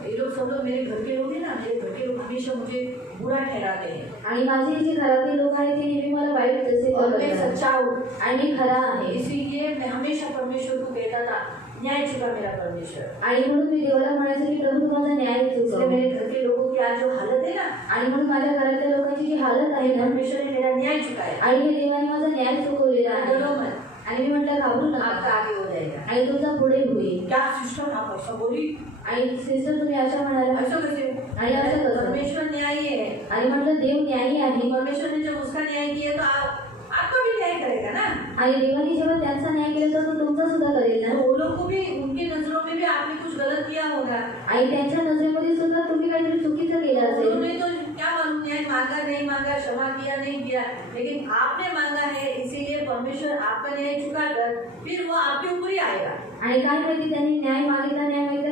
ये लोग सब लोग मेरे घर के लोग हैं ना, मेरे घर के लोग हमेशा मुझे बुरा ठहराते हैं आणि माझे जे घरातले लोक आहेत ते नेहमी मला वाईट तसे और मैं करतात. सच्चा हूँ, आणि मी खरा आहे. इसीलिए मैं हमेशा परमेश्वर को कहता था न्याय चुका मेरा परमेश्वर। आणि म्हणून मी देवाला म्हणायचं की प्रभू तू माझा न्याय इसलिए चुकव. मेरे घर के लोगों की आज जो हालत है ना, आणि म्हणून माझ्या घरातल्या लोकांची जी हालत आहे ना, परमेश्वर ने मेरा न्याय चुकाया। आणि हे देवाने माझा न्याय चुकवलेला आहे. डरो मत, आणि मी म्हटलं घाबरू आपका नका, आगे हो जाएगा। आणि तुमचा पुढे होईल. क्या सिस्टर आप ऐसा बोली? आणि सिस्टर तुम्ही अशा म्हणाला, ऐसा कैसे? आणि असं कसं? परमेश्वर न्यायी है, आणि म्हटलं देव न्यायी आहे. परमेश्वर ने जब उसका न्याय किया तो आपका भी न्याय करेगा ना। आणि देवाने जेव्हा त्यांचा न्याय केला तर तो तुमचा सुद्धा करेल ना. तो वो लोग को भी, उनकी नजरों में भी आपने कुछ गलत किया होगा। आणि त्यांच्या नजरेमध्ये सुद्धा तुम्ही काहीतरी चुकीचं केलं असेल. उन्होंने तो क्या मालूम न्याय मांगा नहीं मांगा, क्षमा किया नहीं किया, लेकिन आपने मांगा है, इसीलिए परमेश्वर आपका न्याय चुका कर फिर वो आपके ऊपर ही आएगा। आणि काय माहिती त्यांनी न्याय मागितला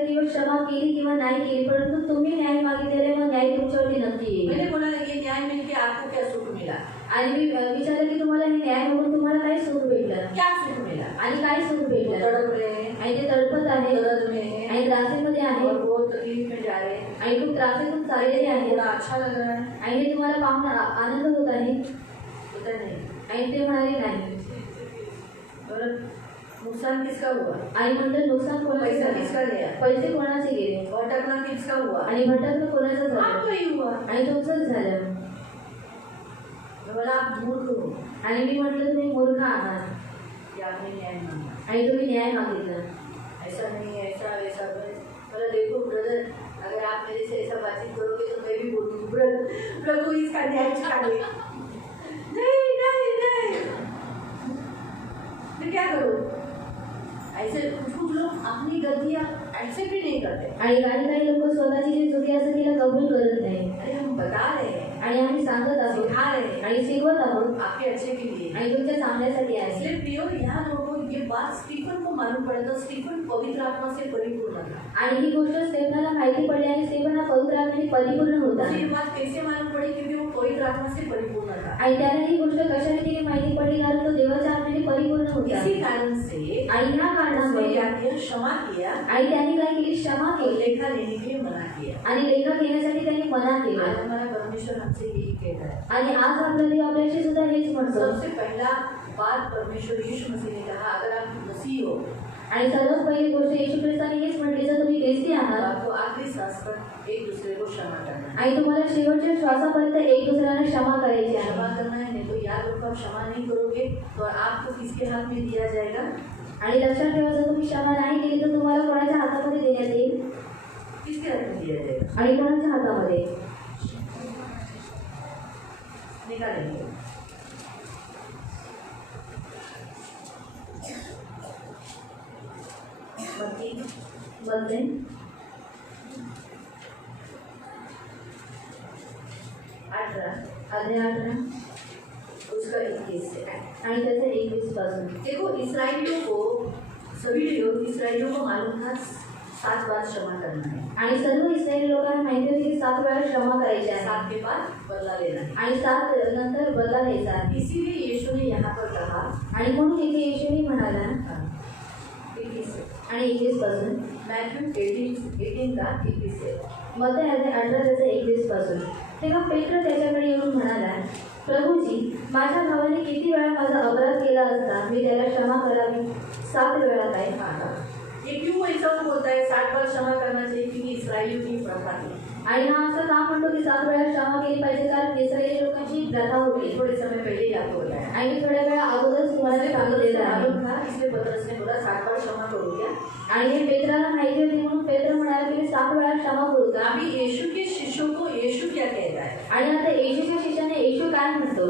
किंवा क्षमा केली किंवा नाही केली, परंतु तुम्ही न्याय मागितलेले मग न्याय तुमच्यावरती नक्की येईल. मैंने बोला ये न्याय मिलके आपको क्या सुख मिला? आणि मी विचारलं की तुम्हाला हे न्याय बघून तुम्हाला काय सुख भेटलं, क्या सुख मिला? आणि काय सुख वो भेटलं. तड़प रहे हैं, आणि ते तडपत आहे, दर्द में है, आणि त्रासेमध्ये आहे, और बहुत तकलीफ में जा रहे हैं, आणि खूप त्रासेतून चाललेले आहे, थोड़ा अच्छा लग रहा है, आणि हे तुम्हाला पाहून आनंद होत आहे. पता नहीं। आणि ते म्हणाले नाही. और नुकसान किसका हुआ? आणि म्हटलं नुकसान कोणाचं पैसा किसका झालं, गया? पैसे कोणाचे गेले, भटकना किसका हुआ? आणि भटकणं कोणाचं झालं, आपको ही हुआ। आणि तुमचंच झालं. मैं बोला आप मूर्ख हो आणि मी म्हटलं तुम्ही मूर्ख आहात, कि आपने न्याय मांगा। आणि तुम्ही न्याय मागितला. ऐसा नहीं है, ऐसा वैसा। बोला देखो ब्रदर, अगर आप मेरे से ऐसा बातचीत करोगे तो मैं भी बोलूँगी प्रभु इसका न्याय चुका दे। नहीं नहीं नहीं, मैं क्या करूँ? ऐसे कुछ लोग अपनी गलतियाँ ऐसे भी नहीं करते। आणि काही लोक स्वतःची जी चुकी असते तिला कबूल करत नाही. अरे हम बता रहे हैं, आणि आम्ही सांगत आहोत, सिखा रहे हैं, आणि शिकवत आहोत, आपके अच्छे के लिए। आणि तुमच्या चांगल्यासाठी आहे. इसलिए प्रियो, यहाँ लोगों को ये बात स्टीफन को मालूम पड़ा था, स्टीफन पवित्र आत्मा से परिपूर्ण था। आणि ही गोष्ट स्टेफनाला माहिती पडली, आणि स्टेफन हा पवित्र आत्म्याने परिपूर्ण होता. मुझे ये बात कैसे मालूम पड़ी? क्योंकि वो पवित्र आत्मा से परिपूर्ण था। आणि त्याला ही गोष्ट कशा रीतीने माहिती पडली, कारण तो देवाच्या आत्म्याने परिपूर्ण होता. इसी कारण से आणि ह्या उसने कारणामुळे क्या किया? क्षमा किया आणि त्यांनी काय केली, क्षमा और केली, लेखा लेने के लिए मना किया। आणि लेखा घेण्यासाठी त्यांनी मना केला. आज हमारा परमेश्वर हमसे यही कहता है। आणि आज आपला देव आपल्याशी सुद्धा हेच म्हणतो. सबसे पहला बात परमेश्वर यीशु मसीह ने कहा, अगर आप मसीह हो आणि सर्वात पहिली गोष्ट येशू ख्रिस्ताने हेच म्हटली, जर तुम्ही ख्रिस्ती तो आहात आपको आखिरी सांस तक एक दूसरे को क्षमा करना है। आणि तुम्हाला शेवटच्या श्वासापर्यंत एक दुसऱ्याला क्षमा करायची क्षमा आहे. करना है, नहीं तो याद रखो, आप क्षमा नहीं करोगे तो आपको किसके हाथ में दिया जाएगा? आणि लक्षात ठेवा, जर तुम्ही क्षमा नाही केली तर तुम्हाला कोणाच्या हातामध्ये देण्यात येईल, किसके हाथ में दिया जाएगा? आणि कोणाच्या हातामध्ये निकालेंगे। बदले 18 उसका 21 से। आणि त्याचं 21 पासून. देखो, इसराइलियों को, सभी लोग इसराइलियों को मालूम था 7 बार क्षमा करना है, आणि सर्व इस्रायली लोकांना माहिती होती की 7 वेळा क्षमा करायची आहे, 7 के बाद बदला लेना है। आणि 7 नंतर बदला द्यायचा आहे. इसीलिए यीशु ने यहाँ पर कहा, आणि म्हणून इथे येशूने म्हणाला, 21 से, आणि 21 पासून, मैथ्यू 18 का 21 से। मत्ती 18 त्याचं 21 पासून. तेव्हा पेत्र त्याच्याकडे येऊन म्हणाला, प्रभूजी, माझ्या भावाने किती वेळा माझा अपराध केला असता मी त्याला क्षमा करावी? 7 वेळा काय? ये क्यों ऐसा बोलता है 60 बार क्षमा करना चाहिए? क्योंकि इसराइलियों की प्रथा थी। आणि हा असं का म्हणतो की 7 वेळा क्षमा केली पाहिजे? कारण इस्रायली लोकांची प्रथा होती. थोड़े समय पहले ही आपको बताया। आणि मी थोड्या वेळा अगोदरच तुम्हाला ते सांगितलेलं आहे. मालूम था, इसलिए पतरस ने बोला 60 बार क्षमा करो क्या? आणि हे पेत्राला माहिती होती म्हणून पेत्र म्हणाला की मी 7 वेळा क्षमा करू का? अभी यीशु के शिष्यों को यीशु क्या कहता है? आणि आता येशूच्या शिष्याने येशू काय म्हणतो?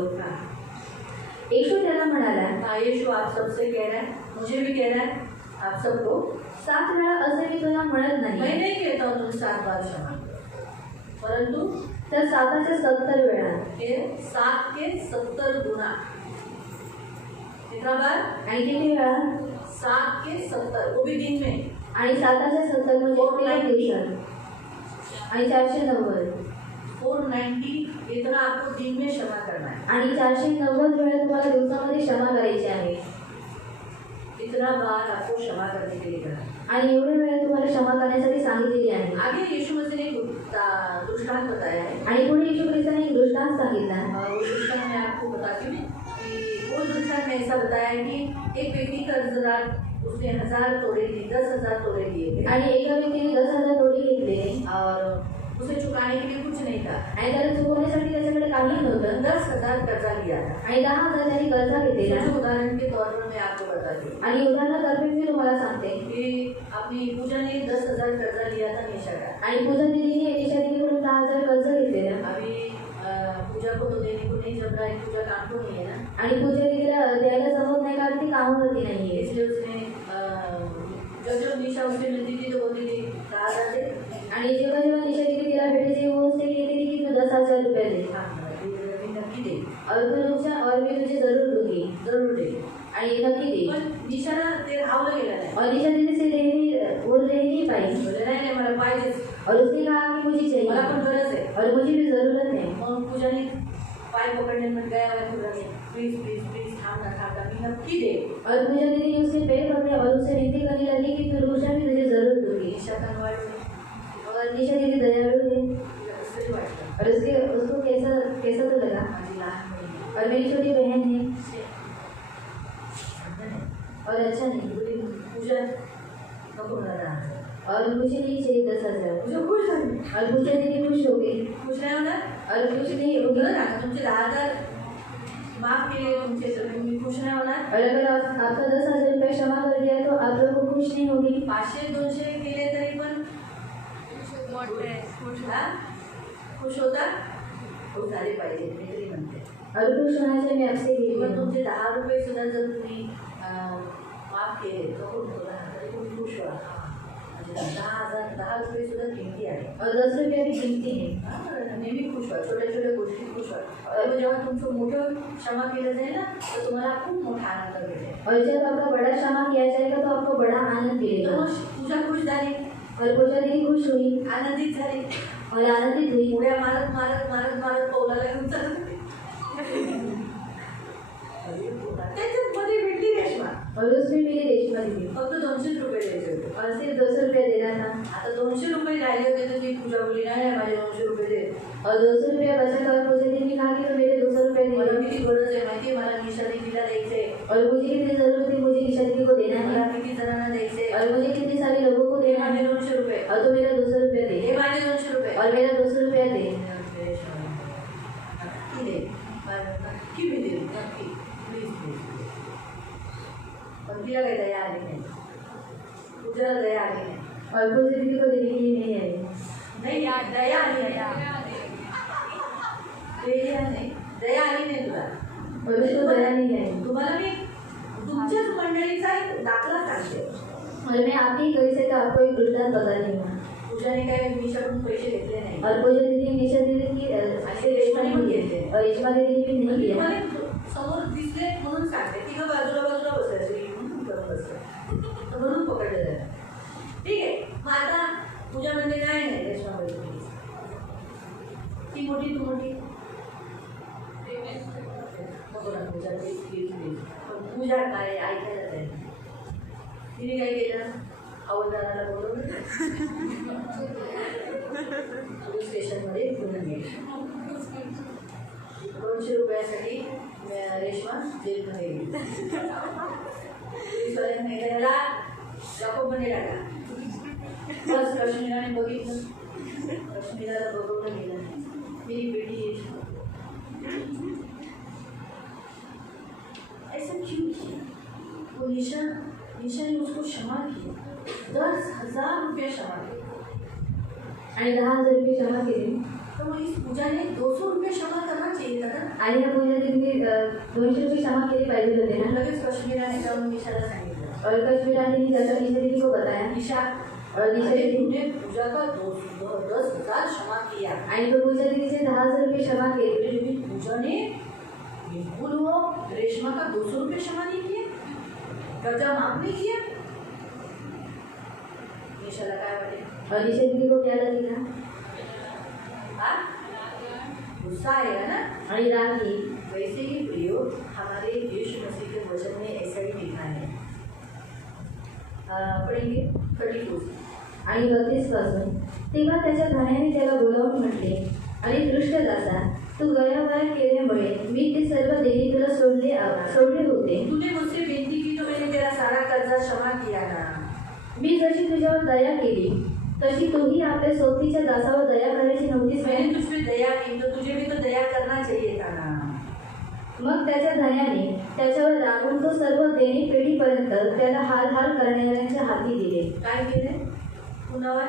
येशू त्याला म्हणाला, हाँ, यीशु आप सबसे कह रहा है, मुझे भी कह रहा है, आप सबको। 7 वेळा असे मी तुला म्हणत मैं नाही, नहीं कहता हूँ तुम 7 बार क्षमा करो, परंतु तर 7च्या 70 वेळा. ये 7 के 70 गुना। कितना बार? आणि किती वेळा? 7 के 70, वो भी दिन में। आणि 7च्या 70 म्हणजे 3 दिवसात. आणि 490 490 इतना आपको दिन में क्षमा करना है। आणि 490 वेळा तुम्हाला दिवसामध्ये क्षमा करायची आहे. इतना बार आपको क्षमा करने के लिए कहा। आणि एवढे वेळा तुम्हाला क्षमा करण्यासाठी सांगितलेली आहे. आगे यीशु मसीह ने दृष्टांत बताया है। आणि पुढे येशू ख्रिस्ताने एक दृष्टांत सांगितला. वो दृष्टांत मैं आपको बताती हूँ कि वो दृष्टांत में ऐसा बताया है कि एक व्यक्ति कर्जदार, उसने 1000 तोड़े दिए, 10,000 तोड़े दिए थे आणि एका व्यक्तीने 10,000 तोडे घेतले और उसे चुकाने के लिए कुछ नहीं था। आणि त्याला चुकवण्यासाठी त्याच्याकडे काही नव्हतं. 10,000 कर्जा लिया था। आणि 10,000 त्यांनी कर्जा घेतलेला. सोचो, उदाहरण के तौर पर मैं आपको बताती हूँ आणि उदाहरणार्थ मी तुम्हाला सांगते कि अपनी पूजा ने 10,000 कर्जा लिया था निशा का। आणि पूजा दीदीने निशा दीदीकडून 10,000 कर्ज घेतलेलं. अभी पूजा को तो देने को नहीं जम रहा है, पूजा काम को नहीं है ना, आणि पूजा दीदीला द्यायला जमत नाही कारण ती कामावरती नाहीये. इसलिए उसने जो निशा उससे मिलती थी तो बोलती थी 10,000 दे। आणि जेव्हा जेव्हा निशा दीदी तिला भेटायची वो उससे कहती थी की तू 10,000 रुपये दे अभी नक्की दे, और मी तुझे जरूर दूंगी. जरूर दे। आणि नक्की दे. पण निशाला ते राहवलं गेलं नाही। और निशा दीदी से वो रह नहीं पाई. बोले नाही मला पाहिजेच, और उसने कहा कि मुझे चाहिए मला पण गरज आहे। और मुझे भी जरूरत है. मग पूजाने पाय पकडले, मग गया पूजाने प्लीज प्लीज प्लीज थांब ना, मी नक्की दे। और पूजा दीदी ने उसके पैर पकड़े और उससे विनती करने लगी कि तू रुक जा, मैं तुझे जरूर दूंगी. निशा कनवाड़ी और निशा दीदी दयालु है. उससे वाटलं और उसको कैसा कैसा तो लगा. माझी लहान बहीण और मेरी छोटी बहन है आहे। और अच्छा नहीं. बोली पूजा नको मला 10,000। और मुझे नहीं चाहिए 10,000. पूजा खुश झाली। और पूजा दीदी खुश हो गई. खुश नाही होणार? और खुश नहीं होगी. बरं ना, तुमचे 10,000 माफ केले तुमचे, तर तुम्ही खुश नाही होणार? और अगर आपका 10,000 रुपये क्षमा कर दिया तो आप लोग को खुश नहीं होगी. 500-200 केले तरी पण हा? खुश होता? खुश झाले पाहिजे, मी तरी म्हणते। और खुश होना चाहिए. मैं आपसे ही किंवा तुमचे 10 रुपये सुद्धा जर तुम्ही माफ केले तर कोण होता, तरी तुम्ही खुश व्हा। म्हणजे 10 रुपये सुद्धा किमती आहे। और 10 रुपये भी कीमती है. नेहमी खुश व्हा, छोट्या छोट्या गोष्टी खुश व्हा। और जेव्हा तुमचं मोठं क्षमा केलं जाईल ना, तर तुम्हाला खूप मोठा आनंद मिळेल। और जब आपका बड़ा क्षमा किया जाएगा तो आपको बड़ा आनंद तर मिलेगा. मग पूजा खुश झाली, और पूजा दीदी खुश हुई आनंदित झाली, और आनंदित हुई. उड्या मारत मारत मारत मारत पौलाला घेऊन चालत होती। त्याच्यामध्ये भेटली रेश्मा, और उसमें मेरी रेशमा दीदी. फक्त 200 रुपये द्यायचे होते। और सिर्फ 200 रुपये देना था. आता 200 रुपये राहिले होते तर ती पूजा बोलली नाही माझे 200 रुपये दे। और 200 रुपये बचा था और पूजा दीदी कहा कि तो मेरे 200 रुपये मला दे. किती गरज आहे माहिती आहे, मला निशा दीदीला द्यायचे, और मुझे कितनी जरूरत है, मुझे निशा दीदी को देना मला है. किती जणांना द्यायचे, और मुझे कितने सारे लोगों को दे देना माझे है. 200 रुपये, और तो मेरा 200 रुपये दे दे. माझे 200 रुपये। और मेरा 200 रुपया दे. नक्की दे, नक्की मी देईन, नक्की, प्लीज प्लीज। पण तिला काही दया आली नाही, पूजाला दया आली नाही। और पूजा दीदी को देने के लिए नहीं आई. नाही दया आली नाही, दया आली नाही तुला। और उसको दया नहीं आई. तुम्हाला मी तुमच्याच मंडळीचा एक दाखला सांगते। और मैं आपकी कही से आपको एक दृष्टांत बता रही हूँ. पूजाने काय निशाकडून पैसे घेतले नाही, और पूजा दीदी निशा दीदी की ऐसे रेशमा नहीं दिए. और रेशमा दीदी भी नहीं दिया. मला समोर दिसले म्हणून सांगते। ती बाजूला बाजूला बसायची म्हणून करून बसते, तर म्हणून पकडलं जातं। ठीक आहे, मग आता पूजा म्हणजे काय नाही रेशमा बाई, ती मोठी तू मोठी नको ना पूजा, प्लीज प्लीज प्लीज। पूजा काय ऐकायला जाईल, तिने काय केलं, हवालदाराला बोलवलं, पोलीस स्टेशनमध्ये घेऊन गेली। 200 रुपयासाठी रेश्मा जेलमध्ये गेली। पोलीसवाल्याने याला याकोबने राहिला. बस काश्मीराने बघितलं, काश्मीराला बघवलं गेलं. मेरी बेटी यीशु, ऐसा क्यों किया? वो ईशा ने उसको क्षमा किया, 10,000 रुपये क्षमा किए. आणि 10,000 रुपये क्षमा केले. तो मग इस पूजा ने 200 रुपये क्षमा करना चाहिए था ना. आणि या पूजा तिने 200 रुपये क्षमा केले पाहिजे होते ना. लगेच काश्मीराने जाऊन ईशाला सांगितलं. और कश्मीराने जाकर ईशा दीदी को बताया. ईशा, और ईशा अरे दीदी तूने पूजा का 10,000 क्षमा किया. आणि तो पूजा दीदीचे 10,000 रुपये क्षमा केले. लेकिन पूजा ने बिल्कुल वो रेशमा का 200 रुपये क्षमा नहीं किया, कर्जा माफ नहीं किया. ईशाला काय वाटे? और ईशा दीदी को क्या लगेगा? हाँ? गुस्सा आएगा ना. आणि राग ही. वैसे ही प्रियो, हमारे यीशु मसीह के वचन में ऐसा ही लिखा है. पढ़ेंगे 32. आणि 32 पासून. तेव्हा त्याच्या धण्याने त्याला बोलावून म्हटले, आणि दृष्ट दासा, तू गयावया केल्यामुळे मी ते सर्व देणी तुला सोडले होते. तूने मुझसे विनती की तो मैंने तेरा सारा कर्जा क्षमा किया ना. मी जशी तुझ्यावर दया केली तशी तूही आपल्या सोबतीच्या दासावर दया करायची नव्हतीस मैंने काय? तुझ पे दया की तो तुझे भी तो दया करना चाहिए था ना. मग त्याच्या धण्याने त्याच्यावर रागून तो सर्व देणी पेढीपर्यंत त्याला हाल हाल करणाऱ्यांच्या हाती दिले. काय केले? पुनवार.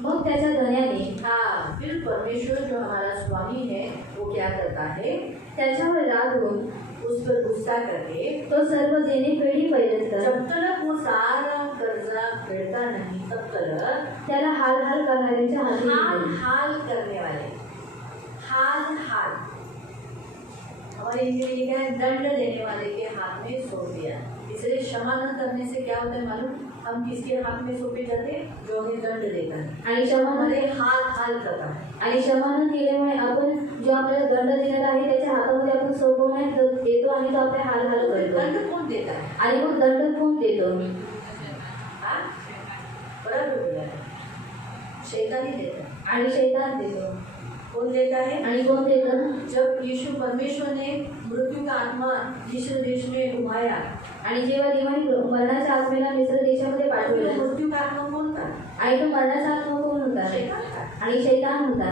मग त्याच्या धण्याने हाँ, फिर परमेश्वर जो हमारा स्वामी है वो क्या करता है? त्याच्यावर रागून उस पर गुस्सा करके तो सर्व देणी पेढीपर्यंत जब तक वो सारा कर्जा फेडता नहीं तब तक त्याला हाल हाल करणाऱ्यांच्या हाती हाल दिले. हाल करने वाले, हाल हाल, हमारे हिंदी में लिखा है दंड देने वाले के हाथ में सौंप दिया. इसलिए क्षमा न करने से क्या होता है मालूम? हम किसके हाथ में सौंपे जाते? जो हमें दंड देता है आणि क्षमा न हमारे हाल हाल करता है. आणि क्षमा न केल्यामुळे आपण जो आपल्याला दंड देणार आहे त्याच्या हातामध्ये आपण सोपवण्यात येतो आणि तो आपल्या हाल हाल फिर करतो. दंड कौन देता है? आणि मग दंड कोण देतो? हाँ? बराबर बोला है. शैतान ही देता है. आणि शैतान देतो. कौन देता है? आणि कोण देतं? जब यीशु परमेश्वर ने मृत्यु का आत्मा मिस्र देश में घुमाया, आणि जेव्हा देवाने मरणाच्या आत्मेला मिस्र देशामध्ये पाठवलं, मृत्यु का आत्मा कौन था? आणि तो मरणाचा आत्मा कोण होता? शैतान था. आणि शैतान होता.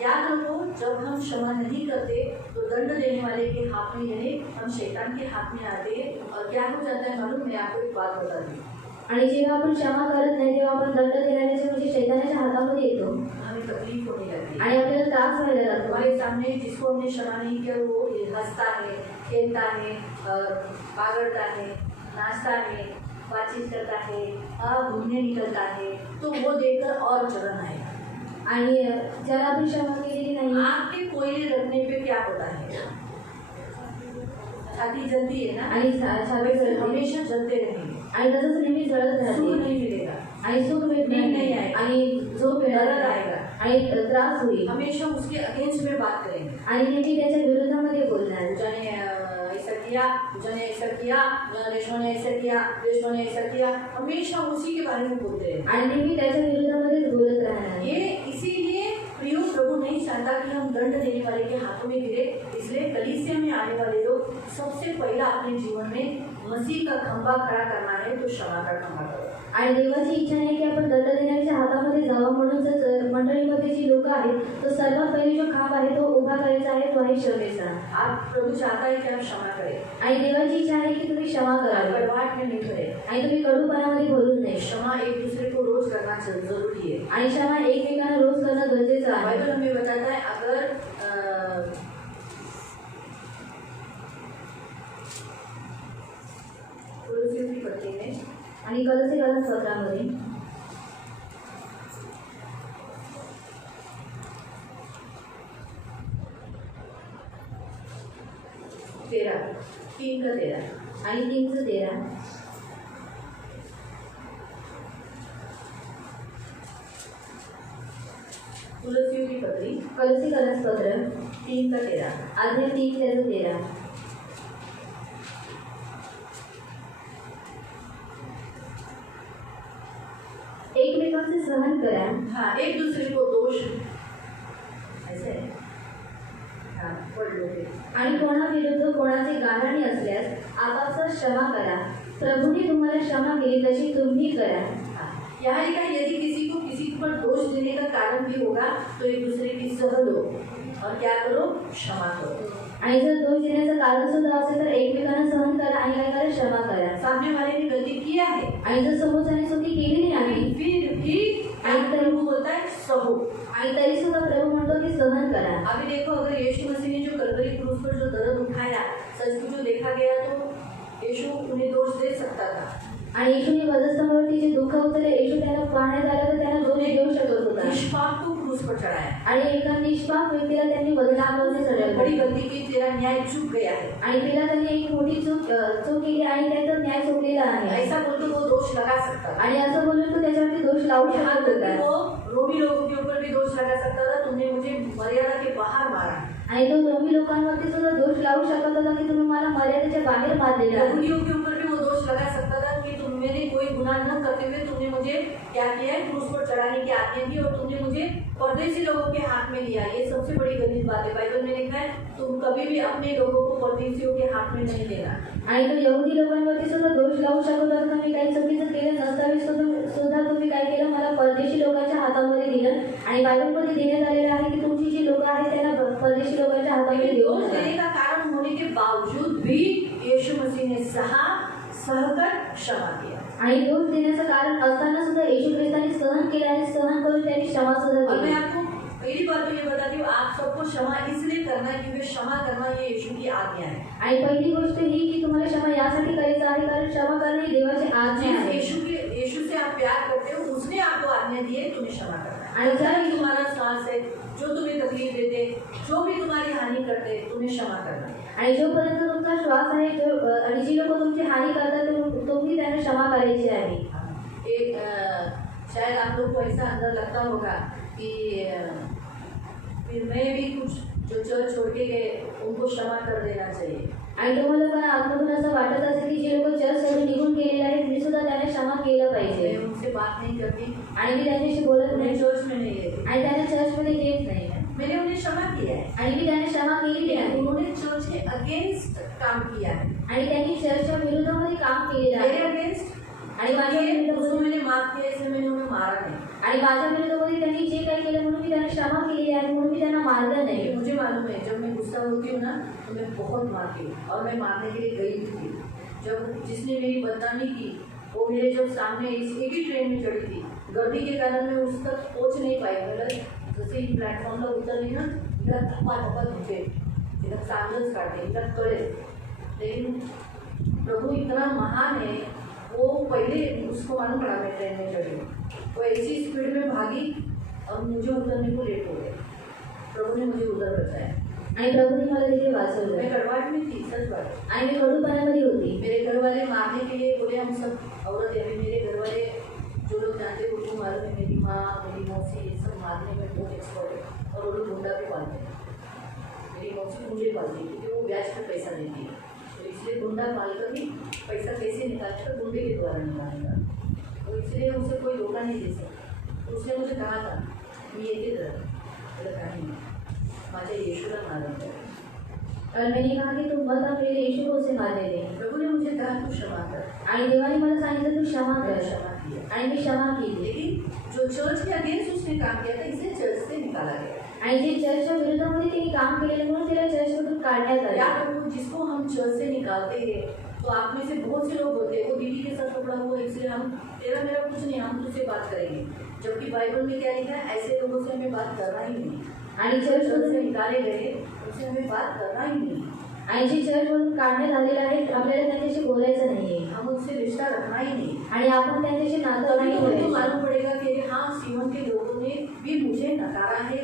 याद रखो, जब हम क्षमा नहीं करते तो दंड देने वाले के हाथ में यानी हम शैतान के हाथ में आते हैं. और क्या हो जाता है मालूम? मैं आपको एक बात बता दूँ. आणि जेव्हा आपण क्षमा करत नाही तेव्हा आपण दंड देण्याच्या म्हणजे शैतानाच्या हातामध्ये येतो हमें तकलीफ होने लगती है. आणि आपल्याला त्रास व्हायला लागतो. हमारे सामने जिसको हमने क्षमा नहीं किया वो हंसता है, खेलता है, बागड़ता है, नाचता है, बातचीत करता है, घूमने निकलता है, तो वो देखकर और जलन आएगा. आणि ज्याला आपण क्षमा केलेली नाही, आग के कोयले रखने पे क्या होता है? छाती जलती है ना. आणि छाती वैसे जळते. हमेशा जलते रहेंगे. आणि तसंच नेहमी जळत सुख राहते. नहीं मिलेगा, आणि सुख भेटणार नींद नाही नाही आहे. आणि झोप येणार दर्द नाही. आएगा. आणि त्रास होईल. हमेशा उसके अगेंस्ट में बात करेंगे. आणि नेहमी त्याच्या विरोधामध्ये बोलणार. पूजा ने ऐसा किया, पूजा ने ऐसा किया, रेशमा ने ऐसा किया, रेशमा ने ऐसा किया, हमेशा उसी के बारे में बोलते हैं. आणि नेहमी त्याच्या विरोधामध्येच बोलत राहणार. ये इसीलिए प्रियो प्रभु नहीं चाहता कि हम दंड देने वाले के हाथों में गिरे. इसलिए कलीसिया में आने वाले लोग सबसे पहला अपने जीवन में मसीह का खंभा खड़ा करना है तो क्षमा का खंभा करो. आणि देवाची इच्छा नाही की आपण दंड देण्याच्या हातामध्ये जावं. म्हणून जर मंडळीमध्ये जी लोक आहेत तो सर्वात पहिले जो खांब आहे तो उभा करायचा आहे तो आहे क्षमेचा. आप प्रभु चाहता है कि आप क्षमा करें. आणि देवाची इच्छा आहे की तुम्ही क्षमा आप करावी कड़वाहट में नहीं भरे. आणि तुम्ही कडूपणामध्ये बोलूच नाही. क्षमा एक दूसरे को रोज करना जरूरी है. आणि क्षमा एकमेकांना रोज करणं गरजेचं आहे. बाइबल हमें बताता है अगर तुलसी की पत्ती में आणि कलसी पत्रामध्ये 13, 3 का 13 आणि 3चं 13 तुलसियों की पत्री कलसी पत्र 3 का 13 आधी 3 त्याचं 13 एकमेकांचे सहन करा. हाँ, एक दूसरे को दोष ऐसे है. हाँ, पढ़ लो फिर. आणि कोणाविरुद्ध कोणाची गाळणी असल्यास आपापसात क्षमा करा. प्रभूने तुम्हाला क्षमा केली तशी तुम्ही करा. यहाँ लिखा है, यदि किसी को किसी पर दोष देने का कारण भी होगा तो एक दूसरे की सह लो और क्या करो, क्षमा करो. आणि जर दोष देण्याचं कारण सुद्धा असेल तर एकमेकांना सहन करा आणि काय करा, क्षमा करा. सामने वाले ने गलती किया है आणि जर समोरच्याने चुकी केलेली नाही फिर भी प्रभु बोलता है सहो. आणि तरी सुद्धा प्रभू म्हणतो की सहन करा. अभी देखो, अगर यीशु मसीह ने जो कलवरी क्रूस पर जो दर्द उठाया, सच में जो देखा गया तो यीशु उन्हें दोष दे सकता था. आणि येशूने वधस्तंभावरती जे दुःख उचलले, येशू त्याला पाहण्यात आला तर त्याला दोष देऊ शकत होता. निष्पाप को क्रूस पर चढ़ाया. आणि एका निष्पाप व्यक्तीला त्यांनी वधस्तंभावरती चढवले. बड़ी गलती की, तेरा न्याय चूक गया है. आणि तिला त्यांनी एक मोठी चूक केली आणि त्याचा न्याय चुकलेला आहे. ऐसा बोलकर वो दोष लगा सकता था. आणि असं बोलून तो त्याच्यावरती दोष लावू यहाँ शकत तक कि होता. वो रोमी लोगों के ऊपर भी दोष लगा सकता था, तुमने मुझे मर्यादा के बाहर मारा. आणि तो रोमी लोकांवरती सुद्धा दोष लावू शकत होता की तुम्ही मला मर्यादेच्या बाहेर मारलेला आहे. यहूदियों के ऊपर भी वो दोष लगा सकता था कि मैंने कोई गुनाह न करते हुए तुमने मुझे क्या किया है, क्रूस पर चढ़ाने की आज्ञा दी और तुमने मुझे परदेशी लोगों के हाथ में दिया. ये सबसे बड़ी गलत बात है. बाइबल में लिखा है, तुम कभी भी अपने लोगों को परदेशियों के हाथ में नहीं देना. आणि तो यहुदी लोकांवरती सुद्धा दोष लावू शकत होता. तुम्ही काही चुकीचं केलं नसताना सुद्धा तुम्ही काय केलं, मला परदेशी लोकांच्या हातामध्ये दिलं. आणि बायबलमध्ये देण्यात आलेलं आहे की तुमची जी लोक आहेत त्यांना परदेशी लोकांच्या हातामध्ये लेकिन देऊ दोष नका. देने का कारण होने के बावजूद भी यीशु मसीह ने सहकर क्षमा किया. आणि दोष देण्याचं कारण असताना सुद्धा येशू ख्रिस्ताने सहन केलं आणि सहन करून त्यांनी क्षमा सुद्धा और मैं केली. आपको पहली बात तो ये बताती हूँ, आप सबको क्षमा इसलिए करना है क्योंकि क्षमा करना ये यीशु की आज्ञा है. आणि पहिली गोष्ट ही की तुम्हाला क्षमा यासाठी करायचं आहे कारण क्षमा करणे ही देवाची आज्ञा जिस आहे. यीशु से आप प्यार करते हो, उसने आपको आज्ञा दी है तुम्हें क्षमा करना. आणि जो ज्या भी तुम्हारा सांस है, जो तुम्हें तकलीफ देते, जो भी तुम्हारी हानि करते, तुम्हें क्षमा करना. आणि जोपर्यंत तुमचा श्वास आहे आणि जी लोक तुमची हानी करतात तुम्ही त्यांना क्षमा करायची आहे. एक शायद आप लोग को ऐसा अंदर लगता होगा कि फिर मैं भी कुछ जो चर्च छोड़ के गए उनको क्षमा कर देना चाहिए. आणि तुम्हाला पण आतमधून असं वाटत असेल की जे लोक चर्च सोडून निघून गेलेले आहेत मी सुद्धा त्यांना क्षमा केलं पाहिजे. मैं उनसे बात नहीं करती आणि मी त्यांच्याशी बोलत मैं नाही चर्च में नहीं रहती. आणि त्यांना चर्चमध्ये येत नाही. मैंने उन्हें क्षमा किया है. आणि मी त्यांना क्षमा केलेली आहे. उन्होंने चर्च के अगेंस्ट काम किया है, आणि त्यांनी चर्चच्या विरोधामध्ये काम केलेलं मेरे आहे. अगेंस्ट. आणि माझ्या उसको विरोधामध्ये मैंने माफ किया, इसलिए मैंने उन्हें मारा नहीं. आणि माझ्या विरोधामध्ये त्यांनी जे काही केलं म्हणून मी त्यांना क्षमा केलेली आहे म्हणून मी त्यांना मारलं नाही. मुझे मालूम है, जब मैं गुस्सा होती हूँ ना तो मैं बहुत मारती हूँ और मैं मारने के लिए गई भी थी. जब जिसने मेरी बदनामी की वो मेरे जब सामने एक ही ट्रेन में चढ़ी थी, गर्दी के कारण मैं उस तक पहुँच नहीं पाई. मतलब जैसे ही प्लेटफॉर्मला उतरली ना, इधर धप्पा धप्पा धुके, इधर सांगच काटे, इधर कड़े. लेकिन प्रभु इतना महान है, वो पहले उसको मालूम पड़ा मैं ट्रेन में चढ़ी. वो ऐसी स्पीड में भागी और मुझे उतरने को लेट हो गया. प्रभु ने मुझे उधर बचाया. आणि प्रभूने मला तिथे वाचवलं. मैं कड़वाहट में थी, सच बात. आणि मी कडूपणामध्ये होती. मेरे घर वाले मारने के लिए बोले, हम सब औरत है. मेरे घर वाले जो लोग जानते हैं उनको मालूम है, मेरी माँ मेरी मौसी ये सब मारने में बहुत एक्सपर्ट है और वो लोग गुंडा भी पालते हैं. मेरी मौसी मुझे पालती है क्योंकि वो ब्याज पर पैसा देती है, तो इसलिए गुंडा पाल कर भी पैसा कैसे निकालकर गुंडे के द्वारा निकालेगा, तो इसलिए उसे कोई धोखा नहीं दे सकता. तो उसने मुझे कहा था मी येते जरा काही नाही, माझ्या येशूला मारत आहे. और मैंने कहा कि तुम मत अब मेरे यीशु को उसे मार दे. प्रभु ने मुझे कहा तू क्षमा कर. आणि देवाने मला सांगितलं तू क्षमा मैंने कर. क्षमा किया. आणि मी क्षमा केली. लेकिन जो चर्च के अगेंस्ट उसने काम किया था, इसे चर्च से निकाला गया. आणि जे चर्चच्या विरोधामध्ये त्यांनी काम केलेलं म्हणून त्याला चर्चमधून काढण्यात आले. याद रखो, जिसको हम चर्च से निकालते हैं तो आप में से बहुत से लोग होते हैं वो दीदी के साथ पकड़ा हुआ, इसलिए हम तेरा मेरा कुछ नहीं, हम तुझसे बात करेंगे. जबकि बाइबल में क्या लिखा है, ऐसे लोगों से हमें बात करना ही नहीं. आणि चर्च चर्चमधून से निकाले गए उनसे हमें बात करना ही नहीं. आणि जे चर्चमधून काढण्यात आलेलं आहे आपल्याला त्यांच्याशी बोलायचं नाहीये. हम उनसे रिश्ता रखना ही नहीं. आणि आपण त्यांच्याशी नातं तभी नाही तो उनको ठेवायचं. मालूम पड़ेगा कि हाँ, सीवन के लोगों ने भी मुझे नकारा है,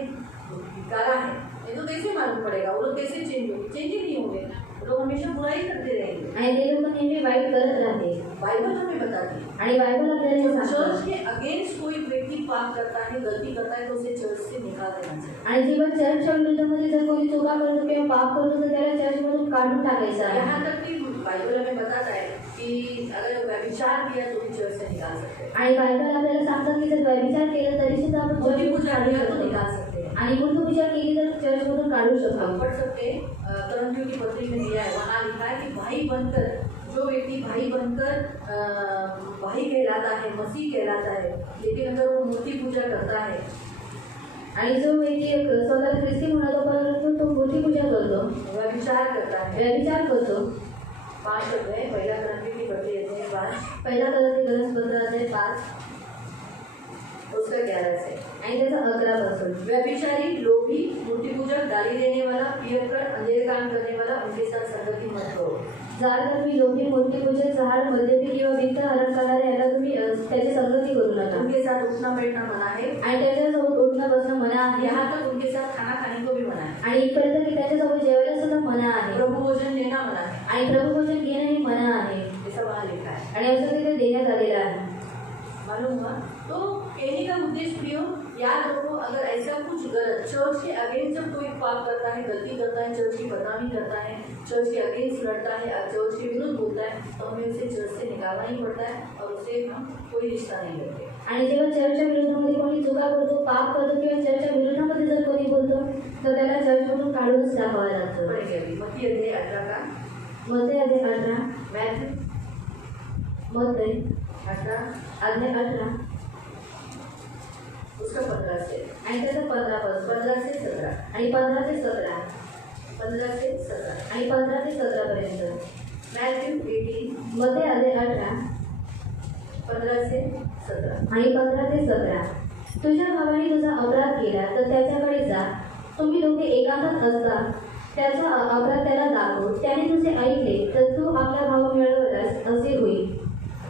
धिक्कारा है. ये तो कैसे मालूम पड़ेगा, वो लोग कैसे चेंज होंगे? चेंज ही नहीं होंगे, वो लोग हमेशा बुराई करते रहेंगे. आणि ते लोक नेहमी वाईट करत राहते. बाइबल हमें बताती है. आणि बायबल आपल्याला हे चर्च सांगतं. के अगेंस्ट कोई व्यक्ति पाप करता है, गलती करता है, तो उसे चर्च से निकाल देना चाहिए. आणि जेव्हा चर्चच्या विरोधामध्ये जर कोणी चुका करतो किंवा पाप करतो तर त्याला चर्चमधून काढून टाकायचं आहे. यहाँ तक कि बाइबल हमें बताता है कि अगर व्यभिचार किया तो भी चर्च से निकाल सकते हैं. आणि बायबल आपल्याला सांगतं की जर व्यभिचार केलं तरी सुद्धा आपण मूर्ति चर्चमधून पूजा काढू किया तो शकतो. निकाल सकते हैं. आणि मूर्तिपूजा केली तर चर्चमधून काढू हम शकतो. पढ़ सकते हैं, करंथियों की पत्री में दिया है, वहाँ लिखा है कि भाई बनकर जो व्यक्ति भाई बनकर भाई कहलाता है, मसीह कहलाता है, लेकिन अगर वो मूर्ति पूजा करता है, आणि जो व्यक्ती स्वतःला ख्रिस्ती म्हणतो परंतु तो मूर्ती पूजा करतो, व्यभिचार करता है, व्यभिचार करतो. 5 शब्द है, पहिला क्रमांक पढ़ते रहते हैं 5, पहिला गलती 15:5 उसका 11 से, आणि त्याचा 11 पासून. व्यभिचारी, लोभी, मूर्ति पूजक, गाली देने वाला, पियक्कड़, अंधेरे काम करने वाला, उनके साथ संगति मत करो. जारकर्मी, लोभी, मूर्तिपूजक, जहाड, मद्यपी किंवा वित्त हरण करणारे याला तुम्ही त्याची संगती करू नका. उनके साथ उठना बैठना मना है, आणि त्याच्यासोबत उठणं बसणं मना आहे. यहाँ तक उनके साथ खाना खाने को भी मना है. आणि इथपर्यंत की त्याच्यासोबत जेवायला सुद्धा मना आहे. प्रभु भोजन लेना मना है, आणि प्रभुभोजन घेणं हे मना आहे. ऐसा वहाँ लिखा है. आणि असं तिथे देण्यात आलेलं आहे. मालूम हुआ? तो कहने का उद्देश्य प्रियो, याद रखो, अगर ऐसा कुछ गलत चर्च के अगेंस्ट जब कोई पाप करता है, गलती करता है, चर्च की बदनामी करता है, चर्च के अगेंस्ट लड़ता है, चर्च के विरुद्ध बोलता है, तो हमें उसे चर्च से निकालना ही पड़ता है और उसे हम कोई रिश्ता नहीं करते. आणि जेव्हा चर्चच्या विरोधामध्ये कोणी चुका करतो, पाप करतो किंवा चर्चच्या विरोधामध्ये जर कोणी बोलतो तर त्याला चर्चमधून काढूनच टाकावं लागतं. पढ़ेंगे अभी मत्ती अध्याय 18 का, मत्ती अध्याय 18, मैथ्यू मत्ती 18 अध्याय 18 उसका 15 से, आणि त्याचं 15 पासून 15 से 17, आणि 15 ते 17 15 से 17, आणि 15 ते 17 पर्यंत. मैथ्यू 18 मत्ती अध्याय 18 15 से 17. आणि 15 ते 17. तुझ्या भावाने तुझा अपराध केला तर त्याच्याकडे जा. तुम्ही दोघे एकांतात असता त्याचा अपराध त्याला दाखव. त्याने तुझे ऐकले तर तू आपला भाव मिळवलास असे होईल.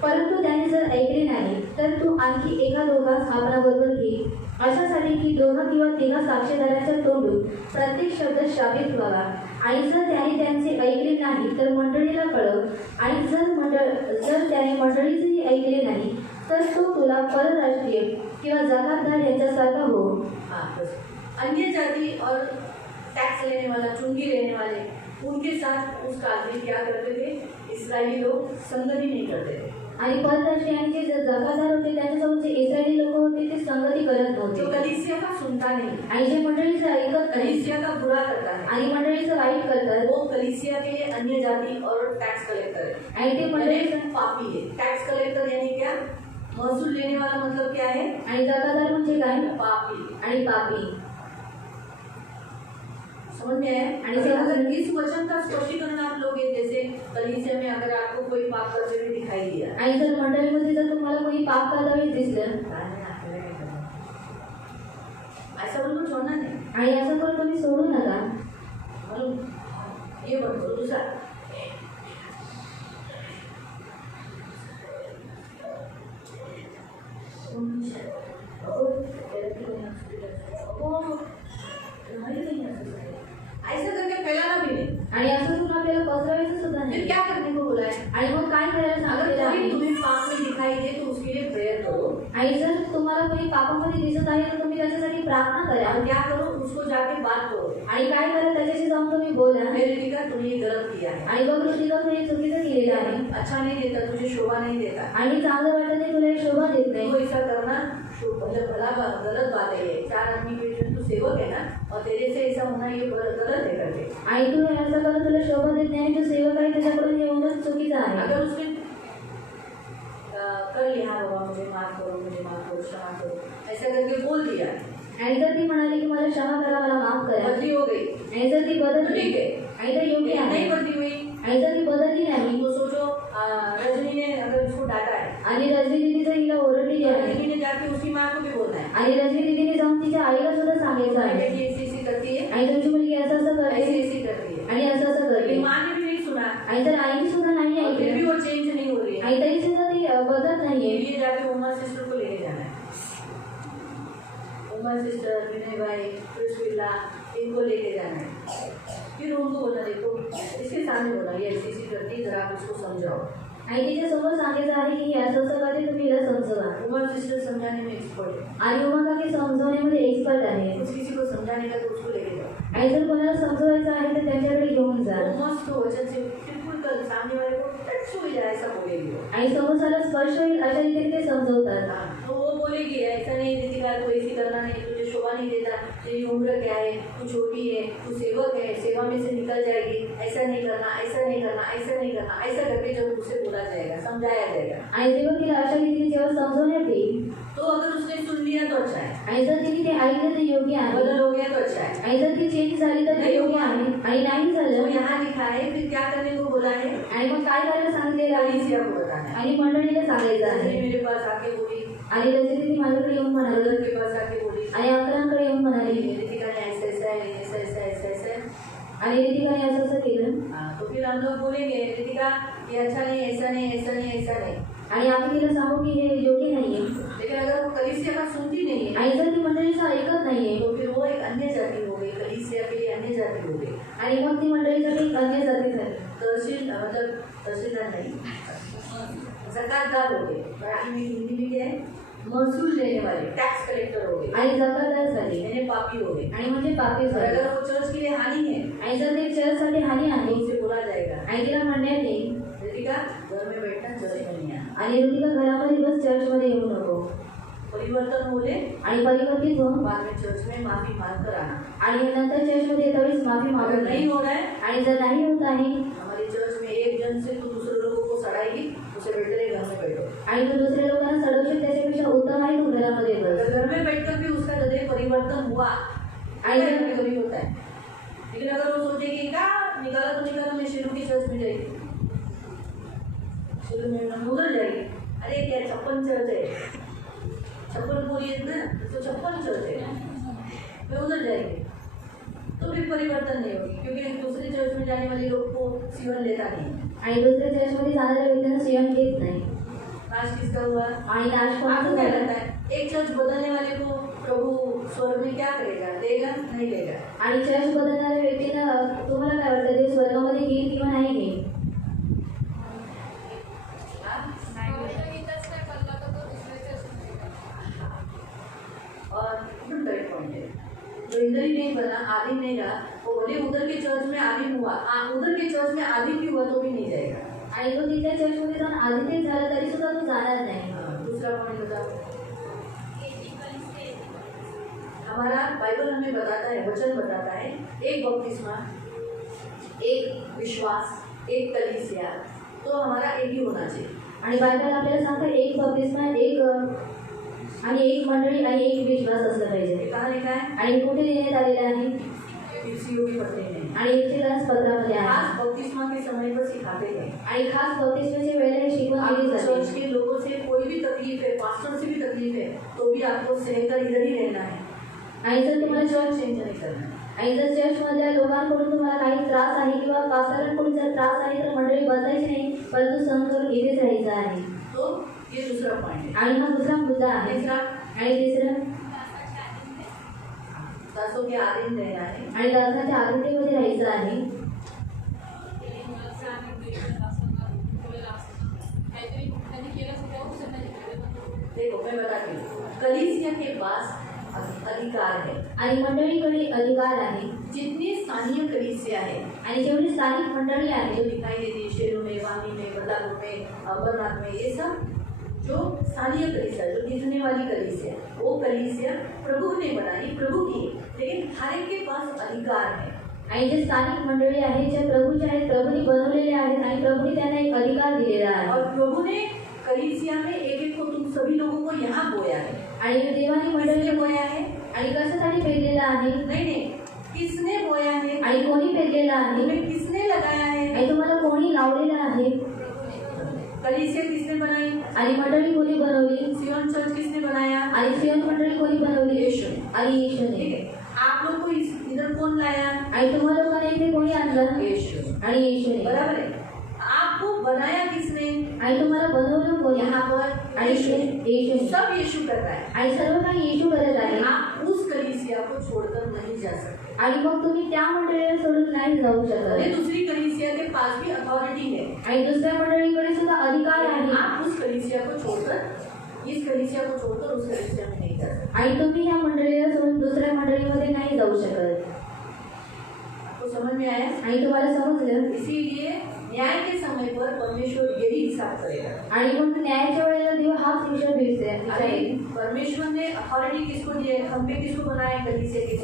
परंतु त्याने जर ऐकले नाही तर तू आणखी एका दोघांस आपणाबरोबर घे, अशासाठी की दोघा किंवा तिघा साक्षीदारांच्या तोंडून प्रत्येक शब्द शापित व्हावा. आणि जर त्याने त्यांचे ऐकले नाही तर मंडळीला कळव. आणि जर त्याने मंडळीचेही ऐकले नाही तर तो तुला परराष्ट्रीय किंवा जकातदार यांच्यासारखा हो. हाँ, बस. अन्य जाति और टैक्स लेने वाला, चुंगी लेने वाले, उनके साथ उस काल में क्या करते थे? इस्राएली लोग संगति नहीं करते थे. आणि परराष्ट्रीयांचे जे जकातदार होते त्यांच्यासोबत जे इस्रायली लोक होते ते संगती करत जो नव्हते. कलीसिया का सुनता नहीं, आणि जे मंडळीचं ऐकत नाही कलीसिया का बुरा करता है, आणि मंडळीचं वाईट करतात वो कलीसिया के लिए अन्य जाति और टैक्स कलेक्टर है. आणि ते मंडळी यानी पापी है. टैक्स कलेक्टर यानी क्या? महसूल लेने वाला मतलब क्या है? आणि जकातदार म्हणजे काय? पापी. आणि पापी. समझ में आया? आणि अगर इस वचन का स्पष्टीकरण आप लोगे, जैसे कलीसिया में अगर आपको कोई पाप करते हुए दिखाई दिया, आणि जर मंडळीमध्ये जर तुम्हाला कोणी पाप करताना दिसलं ऐसा उनको छोड़ना नहीं. आणि असं करून तुम्ही सोडू नका. मालूम? ये मत करो. दूसरा, ऐसा करके फैलाना भी नहीं. आणि असं करून आपल्याला पसरवायचं सुद्धा फिर नाही. क्या करने को बोला है? आणि मग काय करायला अगर सांगितलेलं कोई आहे? तुम्हें पाप में दिखाई दे तो उसके लिए प्रेयर करो. आणि जर तुम्हाला कोणी पापामध्ये दिसत आहे तर तुम्ही त्याच्यासाठी प्रार्थना करा. और क्या करो? उसको जाके बात करो. आणि काय करा? त्याच्याशी जाऊन तुम्ही बोला. मेरे टीका तुमने ये गलत किया है, आणि बघ ऋतिका तू हे चुकीचं केलेलं आहे अच्छा नहीं देता, तुझे शोभा नहीं देता. आणि चांगलं वाटत नाही, तुला हे शोभा देत नाही. तो ऐसा करना मतलब गलत बात है. ये 4 आदमी के बीच में तू सेवक है ना, और तेरे से ऐसा होना ये गलत है करके. आणि तू हे असं करून तुला शोभा देत नाही आणि तू सेवक आहे त्याच्याकडून हे होणं चुकीचं आहे. अगर उसने कर लिया, हाँ बाबा मुझे माफ करो, क्षमा करो, ऐसा करके बोल दिया, आणि जर ती म्हणाली की मला क्षमा करा, मला माफ करा, बदली हो गई, आणि जर ती तो बदलली ठीक है. आणि तर योग्य आहे. नहीं बदली हुई आणि जर ती बदलली नाही तो सोचो रजनी ने अगर उसको डांटा है, आणि रजनी दीदी जर हिला ओरडली तो आहे रजनी ने जाके उसकी माँ को भी बोलना है, आणि रजनी दीदीने जाऊन तिच्या आईला सुद्धा सांगायचं आहे बेटी ऐसी करती है, आणि तुमची मुलगी असं असं करते ऐसी करती है. आणि असं असं करते. लेकिन माँ ने भी नहीं सुना, आणि तर आईने सुद्धा नाही और फिर भी ऐकलं वो चेंज नहीं हो रही है. आणि तरी सुद्धा ती बदलत नाहीये. ये जाके उमा सिस्टर को लेके जाना है. उमा सिस्टर, विनय भाई, प्रिस्किला, इनको लेके जाना है. फिर उनको बोला देखो, इसके सामने बोला ये ऐसी करती, जरा आप उसको समझाओ. आणि तिच्या समोर सांगायचं आहे की हे असं असं करते, तुम्ही हिला समजवा. उमा सिस्टर समझाने में एक्सपर्ट है. आणि उमा काकी समजवण्यामध्ये एक्सपर्ट आहे. कुछ किसी को समझाने का तो उसको लेके जाओ. आणि जर कोणाला समजवायचं आहे तर त्यांच्याकडे घेऊन जा. वो मस्त वचन से बिल्कुल कर सामने वाले को टच हो जाए ऐसा बोलेगी वो. आणि समोरच्याला स्पर्श होईल अशा रीतीने ते समजवतात. हाँ, तो वो बोलेगी ऐसा नहीं दीदी का तो ऐसी करना नहीं, तुझे शोभा नहीं देता, तेरी उम्र क्या है, तू छोटी है, तू सेवक है, सेवा में से निकल जाएगी, ऐसा नहीं करना, ऐसा नहीं करना, ऐसा नहीं करना, ऐसा करके जब उसे बोला जाएगा, समझाया जाएगा, आणि जेव्हा तिला अशा रीतीने जेव्हा समजवण्यात येईल, तो अगर उसने सुन लिया तो अच्छा है, आणि जर तिने ते ऐकलं तर योग्य आहे, बदल हो गया तो अच्छा है। आणि जर ती चेंज झाली तर ते योग्य आहे, आणि नाही तो झालं यहाँ लिखा है फिर क्या करने को बोला है, आणि मग काय करायला सांगितलेलं आहे कलीसिया को बताना है। आणि मंडळीला सांगायचं जैसे आहे. मेरे पास आके बोली, आणि जसे ती माझ्याकडे येऊन म्हणाली ब्रदर के पास आके बोली, आणि अकरांकडे येऊन म्हणाली रितिका ने ऐसा ऐसा है, ऐसा ऐसा ऐसा ऐसा है, आणि रितिकाने असं असं केलं, हाँ, तो फिर हम लोग बोलेंगे रितिका ये अच्छा नहीं, ऐसा नहीं, ऐसा नहीं, ऐसा नहीं। आणि आम्ही तिला सांगू की हे योग्य नाहीये. लेकिन अगर वो कलीसिया का सुनती नहीं है आणि जर ती मंडळीचं ऐकत नाहीये तो फिर वो एक अन्य जाति हो गई, कलीसिया के लिए अन्य जाति हो गई। आणि मग ती मंडळीसाठी एक अन्य जाती झाली, तहसील मतलब तहसीलदार नहीं, जकातदार हो गए, मराठी में हिंदी में क्या है, महसूल लेने वाले, टैक्स कलेक्टर हो गए, आणि जकातदार झाली यानी पापी हो गए। आणि म्हणजे पापी और झाली. अगर वो चर्च के लिए हानि है आणि जर ते चर्चसाठी हानी आहे तो उसे बोला जाएगा, आणि तिला म्हणण्यात येईल रितिका घर में बैठना, चर्च में नहीं आना। आणि रितिका घरामध्ये बस चर्चमध्ये येऊ नको, परिवर्तन हो ले, आणि परिवर्तित हो बाद में चर्च में माफी मांग कर आना। आणि नंतर चर्चमध्ये येतावेळेस माफी अगर मागत नहीं नाही. हो रहा है, आणि जर नाही होत आहे हमारे चर्च में एक जन से तो दूसरे लोगों को सड़ाएगी, उसे बेटर है घर में बैठो। आणि तू दुसऱ्या लोकांना सडवशील त्याच्यापेक्षा उत्तम आहे तू घरामध्ये बस. अगर घर में बैठकर भी उसका हृदय परिवर्तन हुआ, आणि ऐसा जर- कभी होता है, लेकिन अगर वो सोचे कि क्या निकाला तो निकाला, मैं शिरू की चर्च में जाएगी, शिरू में हम उधर जाएगी, अरे क्या 56 चर्च है, 56 पूरी है ना, तो 56 चर्च है, मैं उधर जाएगी, तो फिर परिवर्तन नहीं होगी, क्योंकि दूसरे चर्च में जाने वाले लोग को सीवन लेता नहीं। आणि दुसऱ्या चर्चमध्ये जाणाऱ्या व्यक्तींना सिंहन घेत नाही. नाश किसका हुआ? आणि नाश आपको कोणाचा क्या झाला? लगता है एक चर्च बदलने वाले को प्रभु स्वर्ग में क्या करेगा, देगा नहीं देगा? आणि चर्च बदलणाऱ्या व्यक्तींना तुम्हाला काय वाटतं ते स्वर्गामध्ये घेईल किंवा नाही घेईल? और करेक्ट पॉइंट है, जो इधर ही नहीं बना, आदि नहीं रहा, वो भले उधर के चर्च में आदि हुआ, उधर के चर्च में आदि भी हुआ तो भी नहीं जाएगा। आणि तो तिथल्या चर्चमध्ये जाऊन आदित्य झाला तरी सुद्धा तो जाणार नाही. दूसरा पॉइंट बताओ, हमारा बाइबल हमें बताता है, वचन बताता है, एक बपतिस्मा, एक विश्वास, एक कलीसिया, तो हमारा एक ही होना चाहिए। आणि बायबल आपल्याला सांगतं एक बपतिस्मा, एक आणि एक मंडळी आणि एक विश्वास असला पाहिजे. ये कहाँ लिखा है? आणि कुठे देण्यात आलेलं आहे? इफ्सियों की पत्री में। आणि इफ्सियोस पत्रामध्ये आहे. खास बपतिस्मा के समय पर सिखाते हैं। आणि खास बपतिस्माच्या वेळेला हे शिकवण दिली आपको चर्च जाते. के लोगों से कोई भी तकलीफ है, पास्टर से भी तकलीफ है, तो भी आपको सहकर इधर ही रहना है, आणि जर तुम्हाला चर्च चेंज नहीं करना है। आणि जर चर्चमधल्या लोकांकडून तुम्हाला काही त्रास आहे किंवा पास्टरांकडून जर त्रास आहे तर मंडळी बदलायची नाही, परंतु सहन करून इथेच राहायचं आहे. तो ये दूसरा पॉइंट है। आणि हा दुसरा मुद्दा आहे. तीसरा, आणि तिसरं, दासों के अधीन रहना है। आणि दासाच्या आदित्यमध्ये राहायचं आहे. देखो मैं बताती हूँ, कलीसिया के पास अधिकार है। आणि मंडळीकडे अधिकार आहे. जितनी स्थानीय कलीसिया है आणि जेवढी स्थानिक मंडळी जो आहे दिखाई देती है, शेरू में, वानी में, बदलापुर में, अमरनाथ में, ये सब जो स्थानीय कलीसिया, जो दिखने वाली कलीसिया, वो कलीसिया प्रभु ने बनाई, प्रभु की, लेकिन हर एक के पास अधिकार है। आणि जे स्थानिक मंडळी आहेत जे प्रभूचे आहेत, प्रभूने बनवलेले आहेत आणि प्रभूने त्यांना एक अधिकार दिलेला आहे. और प्रभु ने कलीसिया में एक एक को, तुम सभी लोगों को यहाँ बोया है। आणि देवाने किसने मंडळी बोया है? आणि कशासाठी पेरलेला आहे? नहीं, किसने बोया है? आणि कोणी पेरलेला आहे? तुम्हें किसने लगाया है? आणि तुम्हाला कोणी लावलेला आहे? कलीसिया किसने बनाई? आणि मंडळी कोणी बनवली? सियोन चर्च किसने बनाया? आणि सियोन मंडळी कोणी बनवली? यीशु. आणि येशूने. ठीक है, आप लोग को इधर कौन लाया? आणि तुम्हा लोकांना इथे कोणी आणलं? यीशु. आणि येशूने. बराबर है, आपको बनाया किसने? आणि तुम्हाला बनवलं कोणी? यहाँ पर आणि येशूने. सब यीशु कर रहा है। आणि सर्व काही येशू करत आहे. आप उस कलीसिया को छोड़कर नहीं जा सकते। आणि मग तुम्ही त्या मंडळीला सोडून नाही जाऊ भले शकत. दूसरी कलीसिया के पास भी अथॉरिटी है, आणि दुसऱ्या मंडळीकडे सुद्धा अधिकार आहे. आप उस कलीसिया को छोड़कर, इस कलीसिया को छोड़कर उस कलीसिया में नहीं जा सकते। आणि तुम्ही ह्या मंडळीला सोडून दुसऱ्या मंडळीमध्ये नाही जाऊ शकत. आपको समझ में आया? आणि तुम्हाला समजलं? इसीलिए न्याय के समय पर परमेश्वर यही हिसाब करेगा। आणि म्हणून न्यायाच्या वेळेला देव हाच विचार विचारेल. अरे परमेश्वर ने अथॉरिटी किसको दिए? खंबे किसको बनाए? कलीसिया के।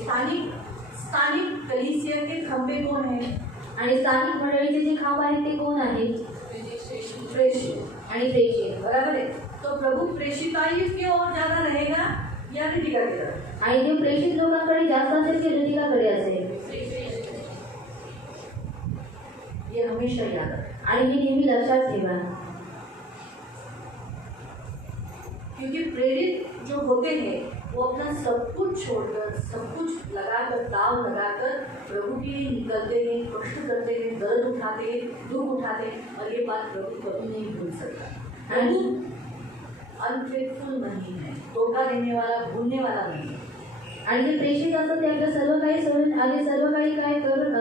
स्थानिक कलीसिया के खंबे कौन है? आणि स्थानिक मंडळीचे जे खांब आहेत ते कोण आहेत? प्रेषित आणि प्रेषित. बराबर है। तो प्रभु प्रेषिताई की ओर ज्यादा रहेगा या ऋतिका की ओर? आणि देव प्रेषित लोकांकडे जास्त असेल की ऋतिकाकडे असेल? ये हमेशा याद रखें। आणि हे नेहमी लक्षात ठेवा. क्योंकि प्रेरित जो होते हैं वो अपना सब कुछ छोड़कर, सब कुछ लगाकर, दाव लगाकर प्रभु के लिए निकलते हैं, कष्ट करते हैं, दर्द उठाते हैं, दुख उठाते हैं, और ये बात प्रभु कभी नहीं भूल सकता। प्रभु अनफेथफुल नहीं है, धोखा देने वाला, भूलने वाला नहीं है। आणि जे प्रेषित असतात ते आपलं सर्व काही सोडून आणि सर्व काही काय करून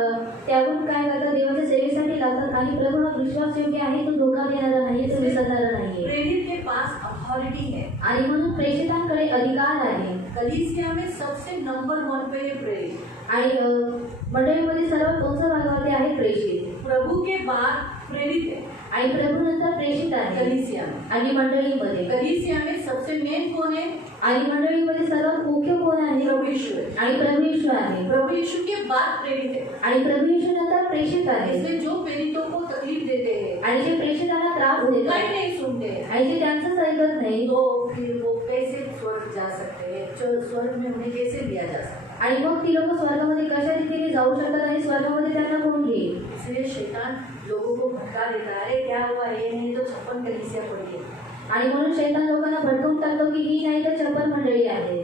त्याहून काय करतात? देवाच्या सेवेसाठी लागतात आणि प्रभू हा विश्वासयोग्य आहे, तो धोका देणारा नाही, तो विसरणारा नाही. प्रेरित के पास अथॉरिटी है आणि म्हणून प्रेषितांकडे अधिकार आहे. कलीसिया में सबसे नंबर 1 पे है प्रेरित। आणि मंडळीमध्ये सर्वात उंच भागावरती आहे प्रेषित. प्रभु के बाद प्रेरित है आणि प्रभू नंतर प्रेषित आहे. कलीसिया में। आणि मंडळीमध्ये कलीसिया में सबसे मेन कौन है? आणि मंडळीमध्ये सर्वात मुख्य कोण आहे? प्रभु यीशु है। आणि प्रभू येशू आहे. प्रभु यीशु के बाद प्रेरित है। आणि प्रभू येशू नंतर प्रेषित आहे. इसलिए जो प्रेरितों को तकलीफ देते हैं, आणि जे प्रेषितांना त्रास उनका ही देतात नहीं सुनते हैं, आणि जे त्यांचंच ऐकत नाही, तो फिर वो कैसे स्वर्ग जा सकते हैं? स्वर्ग में उन्हें कैसे लिया जा सकता है? आणि मग ती लोक स्वर्गामध्ये कशा रीतीने जाऊ शकतात आणि स्वर्गामध्ये त्यांना कोण घेईल? इसलिए शैतान लोगों को भटका देता है। अरे क्या हुआ, ये नहीं तो 56 कलीसिया पड़ी है। आणि म्हणून शैतान लोकांना भटकवून टाकतो की ही नाही तर 56 मंडळी आहे.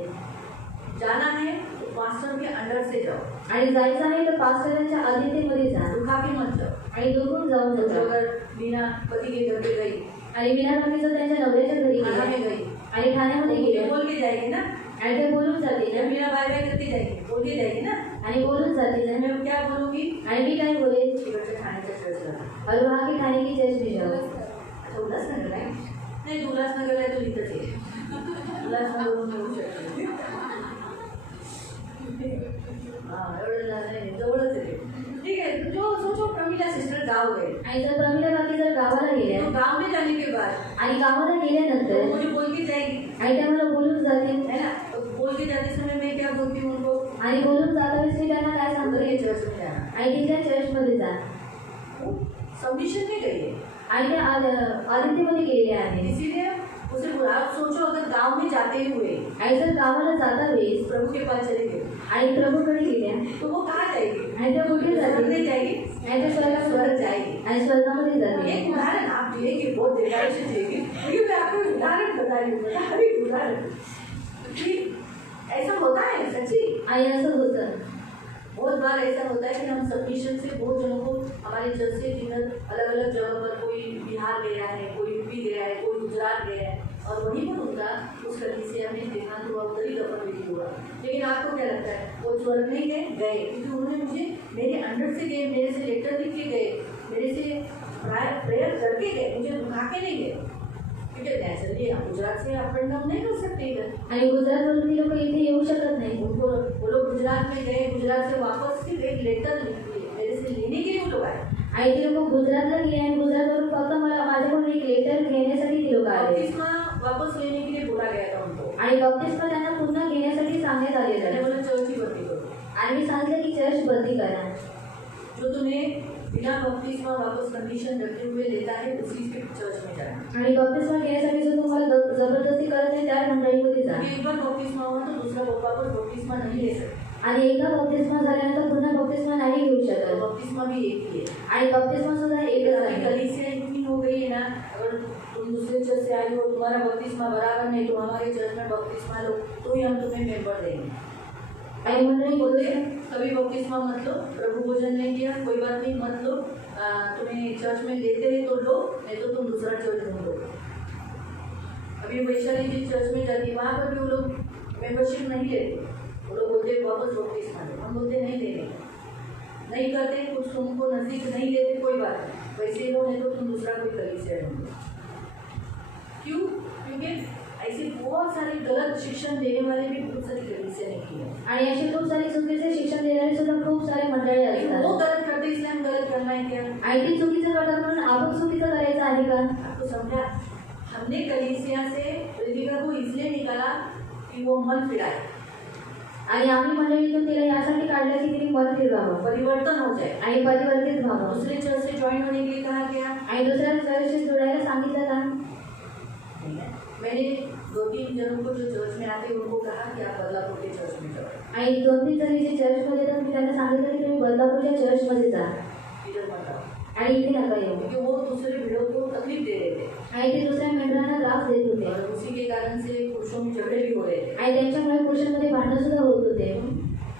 जाना है तो पास्टर के अंडर से जाओ, आणि जायचं आहे तर पास्टरांच्या अधीनतेमध्ये जा दुखा के मत जाओ। आणि दुखून जाऊन तो नका. अगर बिना पति के घर पे गई, आणि बिना पतीचं त्यांच्या नवऱ्याच्या घरी थाना में गेले गई, आणि ठाण्यामध्ये ये गेले बोल के जाएगी ना, आणि ते बोलून जातील जब ना, मेरा बाय बाय करके जाएगी, बोल के जाएगी ना। आणि बोलून जातील ना. मैं क्या बोलूँगी? आणि मी काय बोलेन? इकडच्या ठाण्याच्या चर्चला। और वहाँ की ठाणे की चर्च में जाओ. अच्छा उल्हासनगरला आहे? नाही तू उल्हासनगरला आहे, तू इथंच आहे। उल्हासनगरहून येऊ शकते। हां एवढं नाही, जवळच आहे ते। ठीक है, जो सोचो प्रमिला सिस्टर गाँव गए, आणि जर प्रमिला काकी जर गावाला गेल्या तो गाँव में जाने के बाद आणि गावाला तो गेल्यानंतर मुझे बोल के जाएगी, आणि त्या मला बोलून जातील है ना? तो बोल के जाते समय मैं क्या बोलती हूँ उनको? आणि बोलून जाता वेळेस मी त्यांना काय अंदर ये सांगते? चर्च में जाना। आणि तिथल्या चर्चमध्ये जा. सबमिशन में गई है, आणि त्या आदित्यमध्ये गेलेल्या आहेत. इसीलिए उसे बुला। आप सोचो अगर गाँव में जाते हुए आणि जर गावाला जाता वेळेस प्रभु के पास चले गए आणि प्रभूकडे गेल्या तो वो कहाँ जाएगी? आणि त्या कुठे स्वर्ग जातील? में जाएगी। आणि त्या स्वर्ग स्वर्गामध्ये जाएगी। आणि स्वर्गामध्ये जातील. एक उदाहरण आप देंगे, बहुत गहराई से देंगे, लेकिन मैं आपको उदाहरण बता रही हूँ, बता रही हूँ उदाहरण कि ऐसा होता है सच्ची। आणि असं होतं. बहुत बार ऐसा होता है कि हम सबमिशन से बहुत जनों को हमारे चर्च से जिधर अलग अलग जगह पर कोई बिहार गया है, कोई यूपी गया है, कोई गुजरात गया है, और वहीं पर उनका उस कलीसिया में देहांत हुआ, उधर ही दफन विधि हुआ। लेकिन आपको क्या लगता है वो स्वर्ग नहीं गए? क्योंकि उन्होंने मुझे मेरे अंडर से गए, मेरे से लेटर लिख के गए, मेरे से प्रेयर करके गए, मुझे दुखा के नहीं गए। क्योंकि नेचुरली हम गुजरात से अप एंड डाउन नहीं कर सकते इधर, आणि गुजरातवरून ती लोक इथे येऊ शकत नाही. उनको वो लोग गुजरात में गए, गुजरात से वापस सिर्फ एक लेटर मेरे से लेने के लिए वो लोग आए। आणि ते लोक गुजरातला गेले आणि गुजरातवरून फक्त मला माझ्याकडून एक लेटर घेण्यासाठी ती लोक आले. बपतिस्मा वापस लेने के लिए बोला गया था उनको, आणि बप्तिस्मा त्यांना पुन्हा घेण्यासाठी सांगण्यात मैंने आलेलं. बोला चर्च ही भर्ती करो। आणि मी सांगितलं की चर्च बंदी करा. जो तुम्हें बिना बपतिस्मा वापस कंडीशन रखे हुए लेता है उसी के चर्च में जाना। आणि बप्तिस्मा घेण्यासाठी जो तुम्हाला जबरदस्ती करत नाही त्या मंडळीमध्ये जा. क्योंकि एक बार बपतिस्मा हुआ तो दूसरा वापस बपतिस्मा नहीं ले सकते, आणि एकदा बप्तिस्मा झाल्यानंतर पुन्हा बप्तिस्मा नाही घेऊ तो शकत. बपतिस्मा भी एक ही है। आणि बप्तिस्मा सुद्धा एकच अभी आहे. कलीसिया इतनी हो गई है ना, अगर तुम दूसरे चर्च से आई हो, तुम्हारा बपतिस्मा बराबर नहीं, तुम हमारे चर्च में बपतिस्मा लो तो ही हम तुम्हें मेंबर देंगे। आणि मंडळी बोलते बोलते कभी बपतिस्मा मत लो, प्रभु भोजन नहीं किया कोई बात नहीं, मत लो, तुम्हें चर्च में देते हैं तो लो, नहीं तो तुम दूसरा चर्च ढूंढ लो। अभी वैशाली जी चर्च में जाती है, वहाँ पर भी वो लोग मेंबरशिप नहीं लेते, वो लोग बोलते वापस बपतिस्मा लो, हम बोलते नहीं लेने, नहीं करते, कुछ तुमको नजदीक नहीं लेते कोई बात नहीं, वैसे ही लो, नहीं तो तुम दूसरा कोई कलीसिया ढूंढो। क्यों? क्योंकि ऐसे बहुत सारे गलत शिक्षण देने वाले भी बहुत सारी कलीसिया ने किए हैं। आणि असे खूप सारे चुकीचे शिक्षण देणारे सुद्धा खूप सारे मंडळी लेकिन वो असतात गलत करते इसलिए हम गलत करना है क्या? आणि ती चुकीचं करतात म्हणून आपण चुकीचं करायचं आहे का? आपको समझा? हमने कलीसिया से रितिका को इसलिए निकाला कि वो मन फिराए, आणि आम्ही मंडळीतून तिला यासाठी काढलं की तिने मन फिरवावं परिवर्तन हो जाए। आणि परिवर्तित व्हावं दूसरे चर्च से ज्वाइन होने के लिए कहा गया। आणि दुसऱ्या चर्चशी जोडायला सांगितलं का? मैंने 2-3 जनों को जो चर्च में आते उनको कहा कि आप बदलापुर के चर्च में जाओ। आणि 2-3 जणी जे चर्चमध्ये येतात मी त्यांना सांगितलं की तुम्ही बदलापूरच्या चर्चमध्ये जा इधर मत आओ, आणि इथे नका येऊ क्योंकि वो दूसरे भीड़ों को तकलीफ दे रहे थे आणि ते दुसऱ्या मेंढरांना त्रास देत होते और उसी के कारण से पुरुषों में झगड़े भी हो रहे थे। आणि त्यांच्यामुळे पुरुषांमध्ये भांडणं सुद्धा होत होते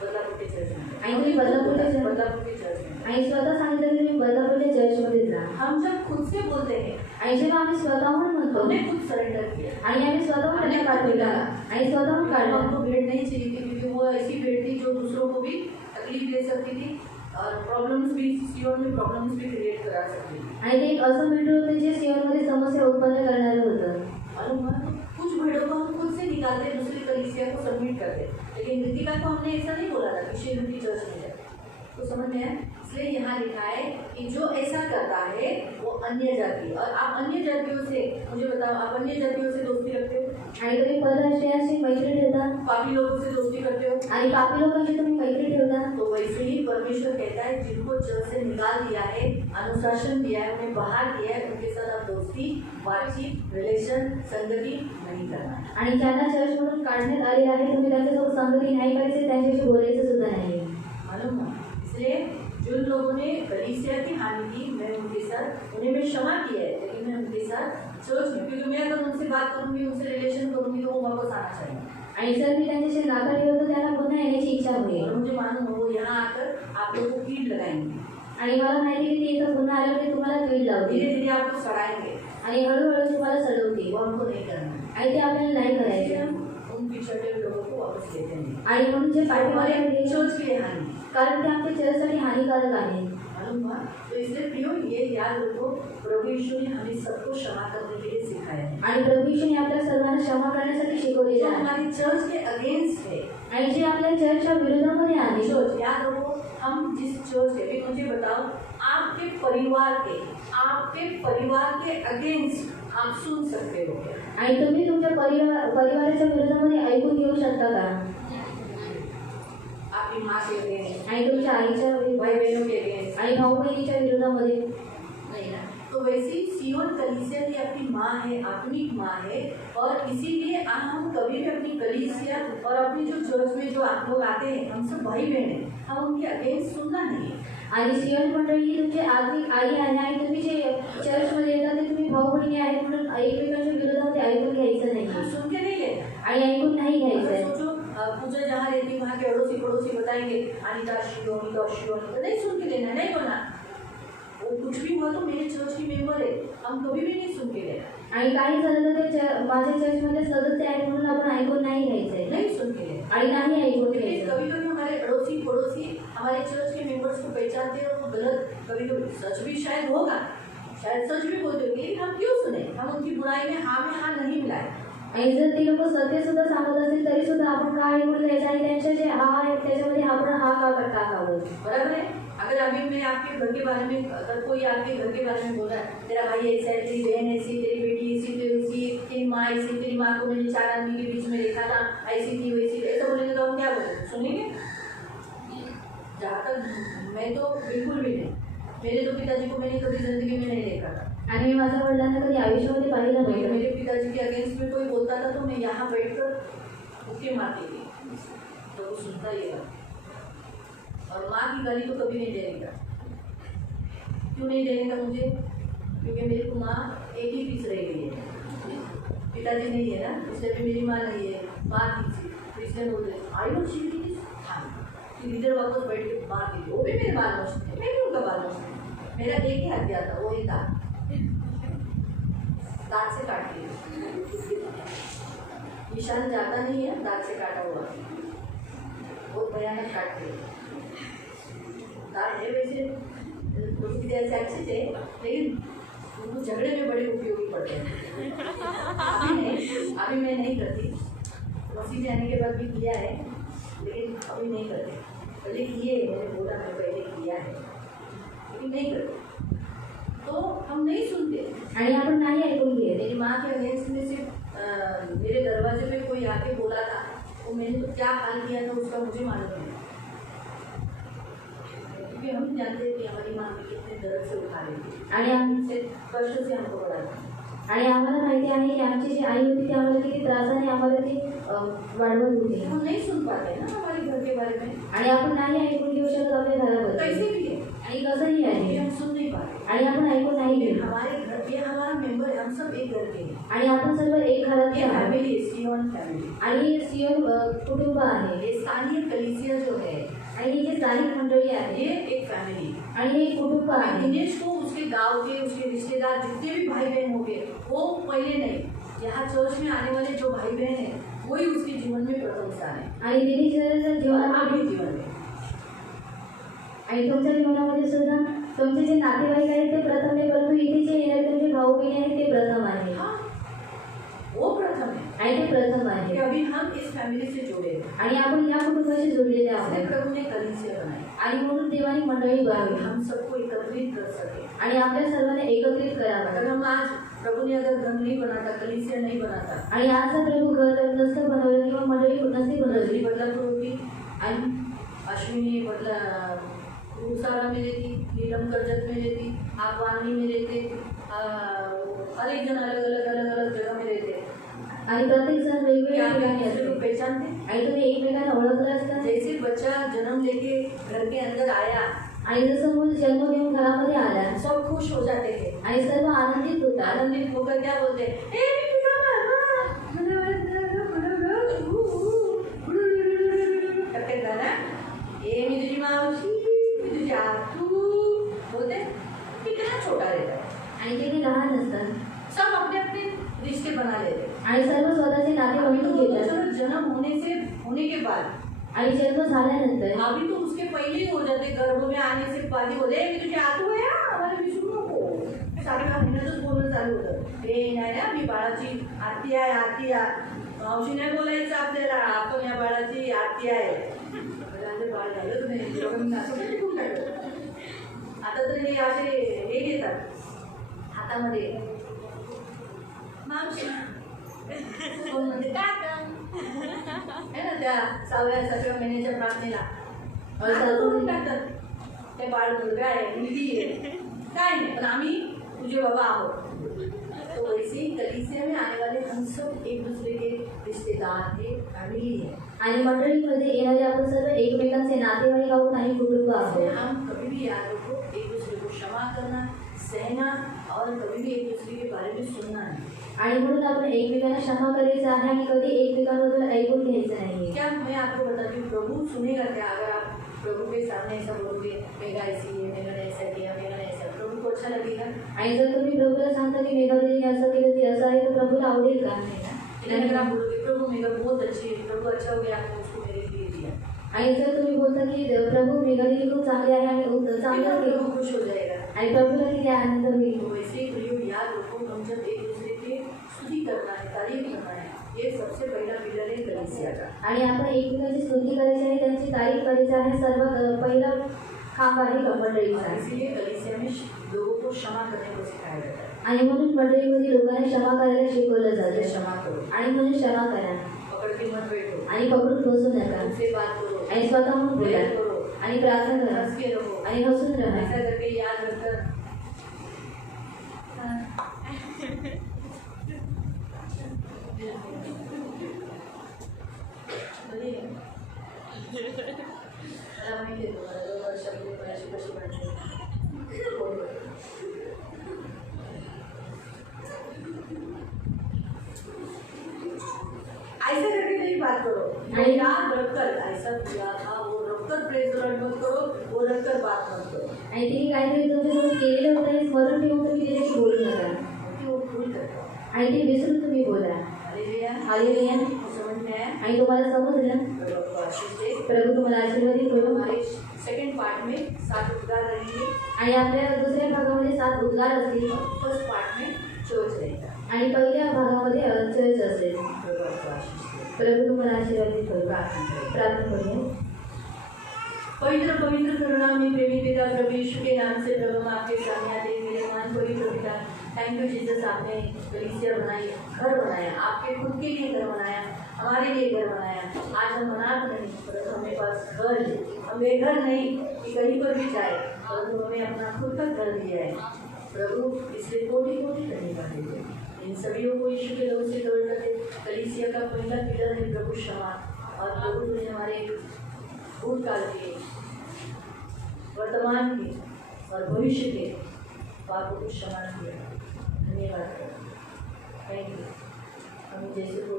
बदलापुर के चर्च में आणि तुम्ही बदलापूरच्या बदलापुर के चर्च में आणि स्वतः सांगितलं की तुम्ही बदलापूरच्या चर्चमध्ये जा हम जब खुद से बोलते हैं, आणि जेव्हा आम्ही स्वतःहून म्हणतो हमने खुद सरेंडर किया। आणि आम्ही स्वतःहून त्यांना पाठवलं आणि स्वतःहून काढलं हमको भेड़ नहीं चाहिए थी, क्योंकि वो ऐसी भेड़ थी जो दूसरों को भी तकलीफ दे सकती थी और प्रॉब्लम्स भी जीवन में प्रॉब्लम्स भी क्रिएट करा सकती थी। आणि ते एक असं मेंढर होते जे सीओनमध्ये समस्या उत्पन्न करणारं होतं मालूम हुआ? कुछ भेड़ों को हम खुद से निकालते, दूसरी कलीसिया को सबमिट करते, लेकिन रितिका को हमने ऐसा नहीं बोला था कि शेरू की चर्च में जाए। तो समझ में आया? इसलिए यहाँ लिखा है कि जो ऐसा करता है वो अन्य जाति, और आप अन्य जातियों से, मुझे बताओ, आप अन्य जातियों से दोस्ती रखते हो? आणि तुम्ही परराष्ट्रीयांशी मैत्री ठेवता पापी लोगों से दोस्ती करते हो? आणि पापी लोकांशी तुम्ही मैत्री ठेवता तो वैसे ही परमेश्वर कहता है जिनको चर्च से निकाल दिया है, अनुशासन दिया है, उन्हें बाहर किया है, उनके साथ आप दोस्ती, बातचीत, रिलेशन, संगति नहीं करना। आणि ज्यांना चर्चमधून काढण्यात आलेलं आहे तुम्ही त्यांच्यासोबत संगती नाही करायची, त्यांच्याशी बोलायचं सुद्धा नाही मालूम है? इसलिए जिन लोगों ने कलीसिया की हानि की, मैं उनके साथ, उन्हें मैं क्षमा किया है, लेकिन मैं उनके साथ चर्च में, क्योंकि मैं अगर उनसे बात करूंगी, उनसे रिलेशन करूंगी तो वो वापस आना चाहिए आणि जर मी त्यांच्याशी नाता ठेवलं तर त्यांना पुन्हा येण्याची इच्छा होईल और मुझे मालूम है वो यहाँ आकर आप लोगों को कीड लगाएंगे, आणि मला माहिती आहे की ते इथं पुन्हा आल्यावर ते तुम्हाला कीड लावतील धीरे धीरे आपको सड़ाएंगे, आणि हळूहळू तुम्हाला सडवतील वो हमको नहीं करना। आणि ते आपल्याला नाही इसलिए करायचे हम उन पिछड़े लोगों को वापस लेते हैं, आणि म्हणून जे हमारे पाठीमागे चर्च के लिए हानि, कारण ते आमच्या चर्चसाठी हानिकारक आहे मालूम हुआ? तो इसलिए प्रियो ये याद रखो, प्रभु यीशु ने हमें सबको क्षमा करने के लिए सिखाया है। आणि प्रभू यीशुने आपल्या सर्वांना क्षमा करण्यासाठी जो शिकवलेलं आहे हमारी चर्च के अगेंस्ट है, आणि जे आपल्या चर्चच्या विरोधामध्ये आहे चर्च, याद रखो, हम जिस चर्च है, अभी मुझे बताओ, आपके परिवार के अगेंस्ट आप सुन सकते हो क्या? आणि तुम्ही तुमच्या परिवाराच्या विरोधामध्ये ऐकून घेऊ शकता का आपकी माँ के अगेंस्ट, आणि तुमच्या आईच्या भाई बहनों के अगेंस्ट आणि भाऊ बहिणीच्या विरोधामध्ये नहीं ना? तो वैसी सियोन कलीसिया की अपनी माँ है, अपनी माँ है, और इसीलिए हम कभी भी अपनी कलीसिया और अपनी जो चर्च में जो आप लोग आते हैं, हम सब भाई बहन हैं, हम उनके अगेंस्ट सुनना नहीं। आणि सियोन मंडळी ही तुमची आत्मिक आई आहे आणि तुम्ही जे चर्चमध्ये येतात ते तुम्ही भाऊ बहिणी आहेत म्हणून एकमेकांच्या विरोधामध्ये ऐकून घ्यायचं नाही हम सुन के नहीं लेना। आणि ऐकून नाही अगर घ्यायचं सोचो पूजा जहाँ रहती है वहाँ के अड़ोसी पड़ोसी बताएंगे अनिता शिरोनी तो शिरोनी, तो नहीं सुन के लेना, नहीं बोलना। वो कुछ भी हुआ तो मेरे चर्च की मेंबर है, हम कभी भी नहीं सुन के लेना, आणि काही झालं तर ते माझ्या चर्चमध्ये सदस्य आहेत म्हणून आपण ऐकून नाही घ्यायचंय नहीं सुन के लेना। आणि नाही ऐकून क्योंकि घ्यायचं कभी कभी हमारे अड़ोसी पड़ोसी हमारे चर्च के मेंबर्स को पहचानते हैं और वो गलत, कभी कभी सच भी शायद होगा, शायद सच भी बोलते होंगे, लेकिन हम क्यों सुने? हम उनकी बुराई में हाँ नहीं मिलाए। आणि जर ते लोक सत्य सुद्धा सांगत असतील तरी सुद्धा आपण का ऐकून घ्यायचं आणि त्यांच्या जे हा आहे त्याच्यामध्ये आपण हा का टाकावं बराबर है? अगर अभी मैं आपके घर के बारे में, अगर कोई आपके घर के बारे में बोल रहा है, तेरा भाई ऐसा है, तेरी बहन ऐसी, तेरी बेटी ऐसी, तेरी माँ ऐसी, तेरी माँ को मैंने 4 आदमी के बीच में देखा था, ऐसी थी वैसी, ऐसा बोलेंगे तो हम क्या बोलेंगे? सुनेंगे? जहाँ तक मैं तो बिल्कुल भी नहीं, मेरे तो पिताजी को मैंने कभी जिंदगी में नहीं देखा था, आणि मी माझ्या वडिलांना कधी आयुष्यामध्ये पाहिलं तो नाही मेरे पिताजी के अगेंस्ट में कोई बोलता था तो मैं यहाँ बैठकर मुक्के मारती थी, तो वो सुनता ही था। और माँ की गाली तो कभी नहीं देने का। क्यों नहीं देने का मुझे? क्योंकि मेरी को माँ एक ही पीस रह गई है, पिताजी नहीं है ना, इसलिए भी मेरी माँ नहीं है, माँ की थी, तो इसलिए बोलते आई नो ची हाँ, फिर इधर वापस बैठ के मार दी, वो भी मेरे बाल नोच थे, मैं भी उनका बाल नोच थे, मेरा एक ही हत्या था, वो ही था, दांत से काट लिया, निशान जाता नहीं है, दांत से काटा हुआ, बहुत भयानक काट दिया। दांत है वैसे उसकी जैसे अच्छे थे, लेकिन वो झगड़े में बड़े उपयोगी पड़ते हैं। अभी मैं नहीं करती, मसीह जाने के बाद भी किया है, लेकिन अभी नहीं करते। पहले किए, मैंने बोला मैं पहले किया है, लेकिन नहीं करते। तो हम नहीं सुनते आणि आपण नाही ऐकून घेत। मेरी माँ के अगेंस्ट में सिर्फ मेरे दरवाजे पे कोई आके बोला था, तो मैंने तो क्या हाल किया था उसका मुझे मालूम है, क्योंकि हम जानते हैं कि हमारी माँ भी कितने दर्द से उठा रही थी आणि आम- से कष्ट से हमको बड़ा था। आणि आम्हाला माहिती आहे की आमची जी आई होती ती आम्हाला किती त्रासाने आम्हाला ती वाढवत होती हम नहीं सुन पाते ना हमारे घर के बारे में, आणि आपण नाही ऐकून घेऊ शकत आपल्या घराबद्दल कैसे भी है आणि कसंही ये आहे हम सुन नहीं पाते। आणि आपण ऐकून नाही ये घेत हमारे घर, ये हमारा मेंबर है, हम सब एक घर के हैं। आणि आपण सर्व एक घरातले ये आहोत फैमिली है, सियोन फैमिली। आणि सियोन कुटुंब आहे ये स्थानीय कलीसिया जो है, आणि ही जी स्थानिक मंडळी आहे ये एक फैमिली। आणि हे एक कुटुंब आहे। दिनेश को उसके गांव के, उसके रिश्तेदार जितने भी भाई बहन होंगे, वो पहले नहीं, यहाँ चर्च में आने वाले जो भाई बहन हैं वही उसके जीवन में प्रथम स्थान है आणि दिनेश और जीवनामध्ये आपके जीवन में। आणि तुमच्या जीवनामध्ये सुद्धा तुमचे जे नातेवाईक आहेत ते प्रथम आहे, परंतु इथे जे येणारे तुमचे भाऊ बहीण आहेत ते प्रथम आहे हाँ, वो प्रथम है आणि ते प्रथम कि आहे अभी हम इस फैमिली से जुड़े हैं। आणि आपण या कुटुंबाशी जोडलेले इसलिए आहोत प्रभु ने कलीसिया बनाई आणि म्हणून देवाने मंडळी ताकि बनवली हम सबको एकत्रित कर सके। आणि आपल्या सर्वांना एकत्रित अगर करावं हम आज, प्रभु ने अगर घर नहीं बनाता, कलीसिया नहीं बनाता, आणि आज जर प्रभु घर नसतं बनवलं किंवा मंडळी नसती बनवली रजनी बदलापुर होती, आणि अश्विनी बदला उसारा में रहती, नीलम करजत में रहती, आप वानी में रहते, हर एक जन अलग अलग जगह में रहते। आणि प्रत्येक जण वेगवेगळ्या क्या ठिकाणी आप दूसरे को असते पहचानते? आणि तुम्ही एकमेकांना ओळखलं असता जैसे बच्चा जन्म लेके घर के अंदर आया, आणि जसं मूल जन्म घेऊन घरामध्ये आला सब खुश हो जाते थे, आणि सर्व आनंदित होता आनंदित होकर क्या बोलते, ए मिठी का मामा, करते था ना, ए मी तुझी मावशी, मी तुझी आतू बोलते। कितना छोटा रहता है, आणि ते काही लहान नसतात सब अपने अपने रिश्ते बना लेते। आणि सर्व स्वतःचे नाते अभी तो बनवून घेतात चलो जन्म होने के बाद, आणि जन्म झाल्यानंतर अभी तो उसके पहले ही हो जाते, गर्भ में आने से पहले बोले मी तुझी आतू आहे हा, आम्हाला विसरू नको। साडेका महिन्यातच बोलणं चालू होतं, हे नाही ना मी बाळाची आरती आहे, आरती आहे, मावशी नाही बोलायचं आपल्याला, आपण या बाळाची आरती आहे। मुलांचं बाळ झालंच नाही, दोघांना असं कुठे ठेवून टाकलं। आता तर हे असे हे घेतात हातामध्ये, मावशी कोण म्हणते काका है ना, त्या 6व्या महिन्याच्या प्रार्थनेला असं करून टाकतात, ते बाळ मुलगा आहे, मुलगी आहे, काय नाही, पण आम्ही तुझे बाबा आहोत। तो वैसे ही कलीसिया में आने वाले हम सब एक दूसरे के रिश्तेदार है, फैमिली है। आणि मंडळीमध्ये येणारे आपण सर्व एकमेकांचे नातेवाईक आहोत आणि कुटुंब इसलिए आहोत हम कभी भी याद रखो, एक दूसरे को क्षमा करना, सहना, और कभी भी एक दूसरे के बारे में सुनना नहीं। आणि म्हणून आपण एकमेकांना क्षमा करायचं आहे आणि कधी एकमेकांबद्दल ऐकून घ्यायचं नाही क्या मैं आपको बताती हूँ, प्रभु सुनेगा क्या अगर आप प्रभु के सामने ऐसा बोलोगे, मेघा ऐसी है, मेघा ने ऐसा किया, मेघा ने ऐसा, प्रभु को अच्छा लगेगा? आणि जर तुम्ही प्रभूला सांगता की मेघादेवीने असं केलं ते असं आहे तर प्रभूला आवडेल का नहीं ना, लेकिन अगर आप बोलोगे प्रभु मेघा बहुत अच्छी है, प्रभु अच्छा हो गया आपने उसको मेरे लिए दिया, आणि जर तुम्ही बोलता की प्रभु मेघादेवी खूप चांगली आहे आणि चांगलं कितना केलं प्रभु खुश हो जाएगा। आणि प्रभूला किती आनंद होईल तो वैसे ही प्रियो याद रखो, हम जब एक दूसरे की स्तुति करना है, तारीफ करना है, ये सबसे पहला पिलर है कलीसिया का। आणि आपण एकमेकांची स्तुती करायची आहे त्यांची तारीफ करायची आहे सर्वात पहिला खांब आहे और मंडळीचा इसीलिए कलीसिया में लोगों को क्षमा करने को सिखाया जाता है। आणि म्हणून मंडळीमध्ये लोकांना क्षमा करायला शिकवलं अरे जातं क्षमा करो, आणि म्हणून क्षमा करा पकड़ के मत बैठो, आणि पकडून बसू नका उनसे बात करो, आणि स्वतःहून बोला प्रेयर करो, आणि प्रार्थना करा हंस के रहो, आणि हसून राहा ऐसा करके याद रखकर मला माहिती आहे तुम्हाला 2 वर्षापूर्वी कोणाशी कशी वाटते। ऐसा करके नहीं बात करो, नहीं। याद रखकर ऐसा किया था वो रखकर प्रेज लॉर्ड मत करो, वो रखकर बात मत करो, आणि तिने काहीतरी तुमच्यासोबत केलेलं होतं हे स्मरण ठेवून तुम्ही तिच्याशी बोलू नका क्योंकि वो भूल करता आणि ते विसरून तुम्ही बोला अरे हालेलुया हालेलुया. समझ में आया आणि तुम्हाला समजलं प्रभु आपको आशीष दे प्रभू तुम्हाला आशीर्वादित करू. हमारे सेकंड पार्ट में 7 उद्गार रहेंगे आणि आपल्या दुसऱ्या भागामध्ये 7 उद्गार असतील फर्स्ट पार्ट में चर्च रहेगा आणि पहिल्या भागामध्ये चर्च असेल. प्रभु आपको आशीष दे प्रभू तुम्हाला आशीर्वादित करू. प्रार्थना करूया. पवित्र पवित्र करुणामय प्रेमी पिता प्रभु यीशु के नाम से प्रभु हम आपके सामने आते हैं मेरे मान पवित्र पिता थैंक यू जीसस आपने कलीसिया बनाई घर बनाया आपके खुद के लिए घर बनाया हमारे लिए घर बनाया आज हम अनाथ नहीं परंतु हमें पास घर है हम बेघर नहीं कि कहीं पर भी जाए परंतु हमें अपना खुद का घर दिया है प्रभु इसलिए कोटि कोटि धन्यवाद देते हैं इन सभी को यीशु के लोगों से कवर करते कलीसिया का पहला पिलर है प्रभु क्षमा और प्रभु तुमने हमारे भूतकाल के वर्तमान के और भविष्य के पापों को क्षमा किया धन्यवाद थैंक यू हम जैसे को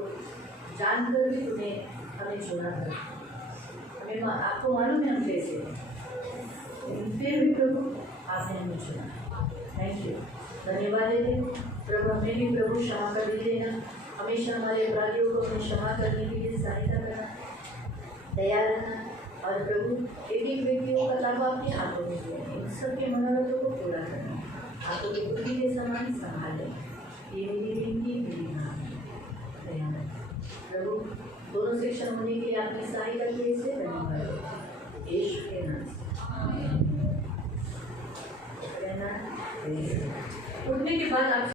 जानकर भी तुम्हें हमें चुना था हमें आपको मालूम है हम कैसे लेकिन फिर भी प्रभु आपने हमें चुना थैंक यू धन्यवाद देते प्रभु हमें भी प्रभु क्षमा कर देना हमेशा हमारे अपराधियों को हमें क्षमा करने के लिए सहायता करना तैयार रहना और प्रभु एक एक व्यक्तियों का लाभ आपके हाथों में दिया है इन सबके मनोरथों को पूरा करना हाथों के बुद्धि के समान संभालें ये मेरी विनती मेरी भावना प्रभु दोनों सेक्शन होने के लिए आपने सहायता की इसे धन्यवाद यीशु के नाम से उठने के बाद आप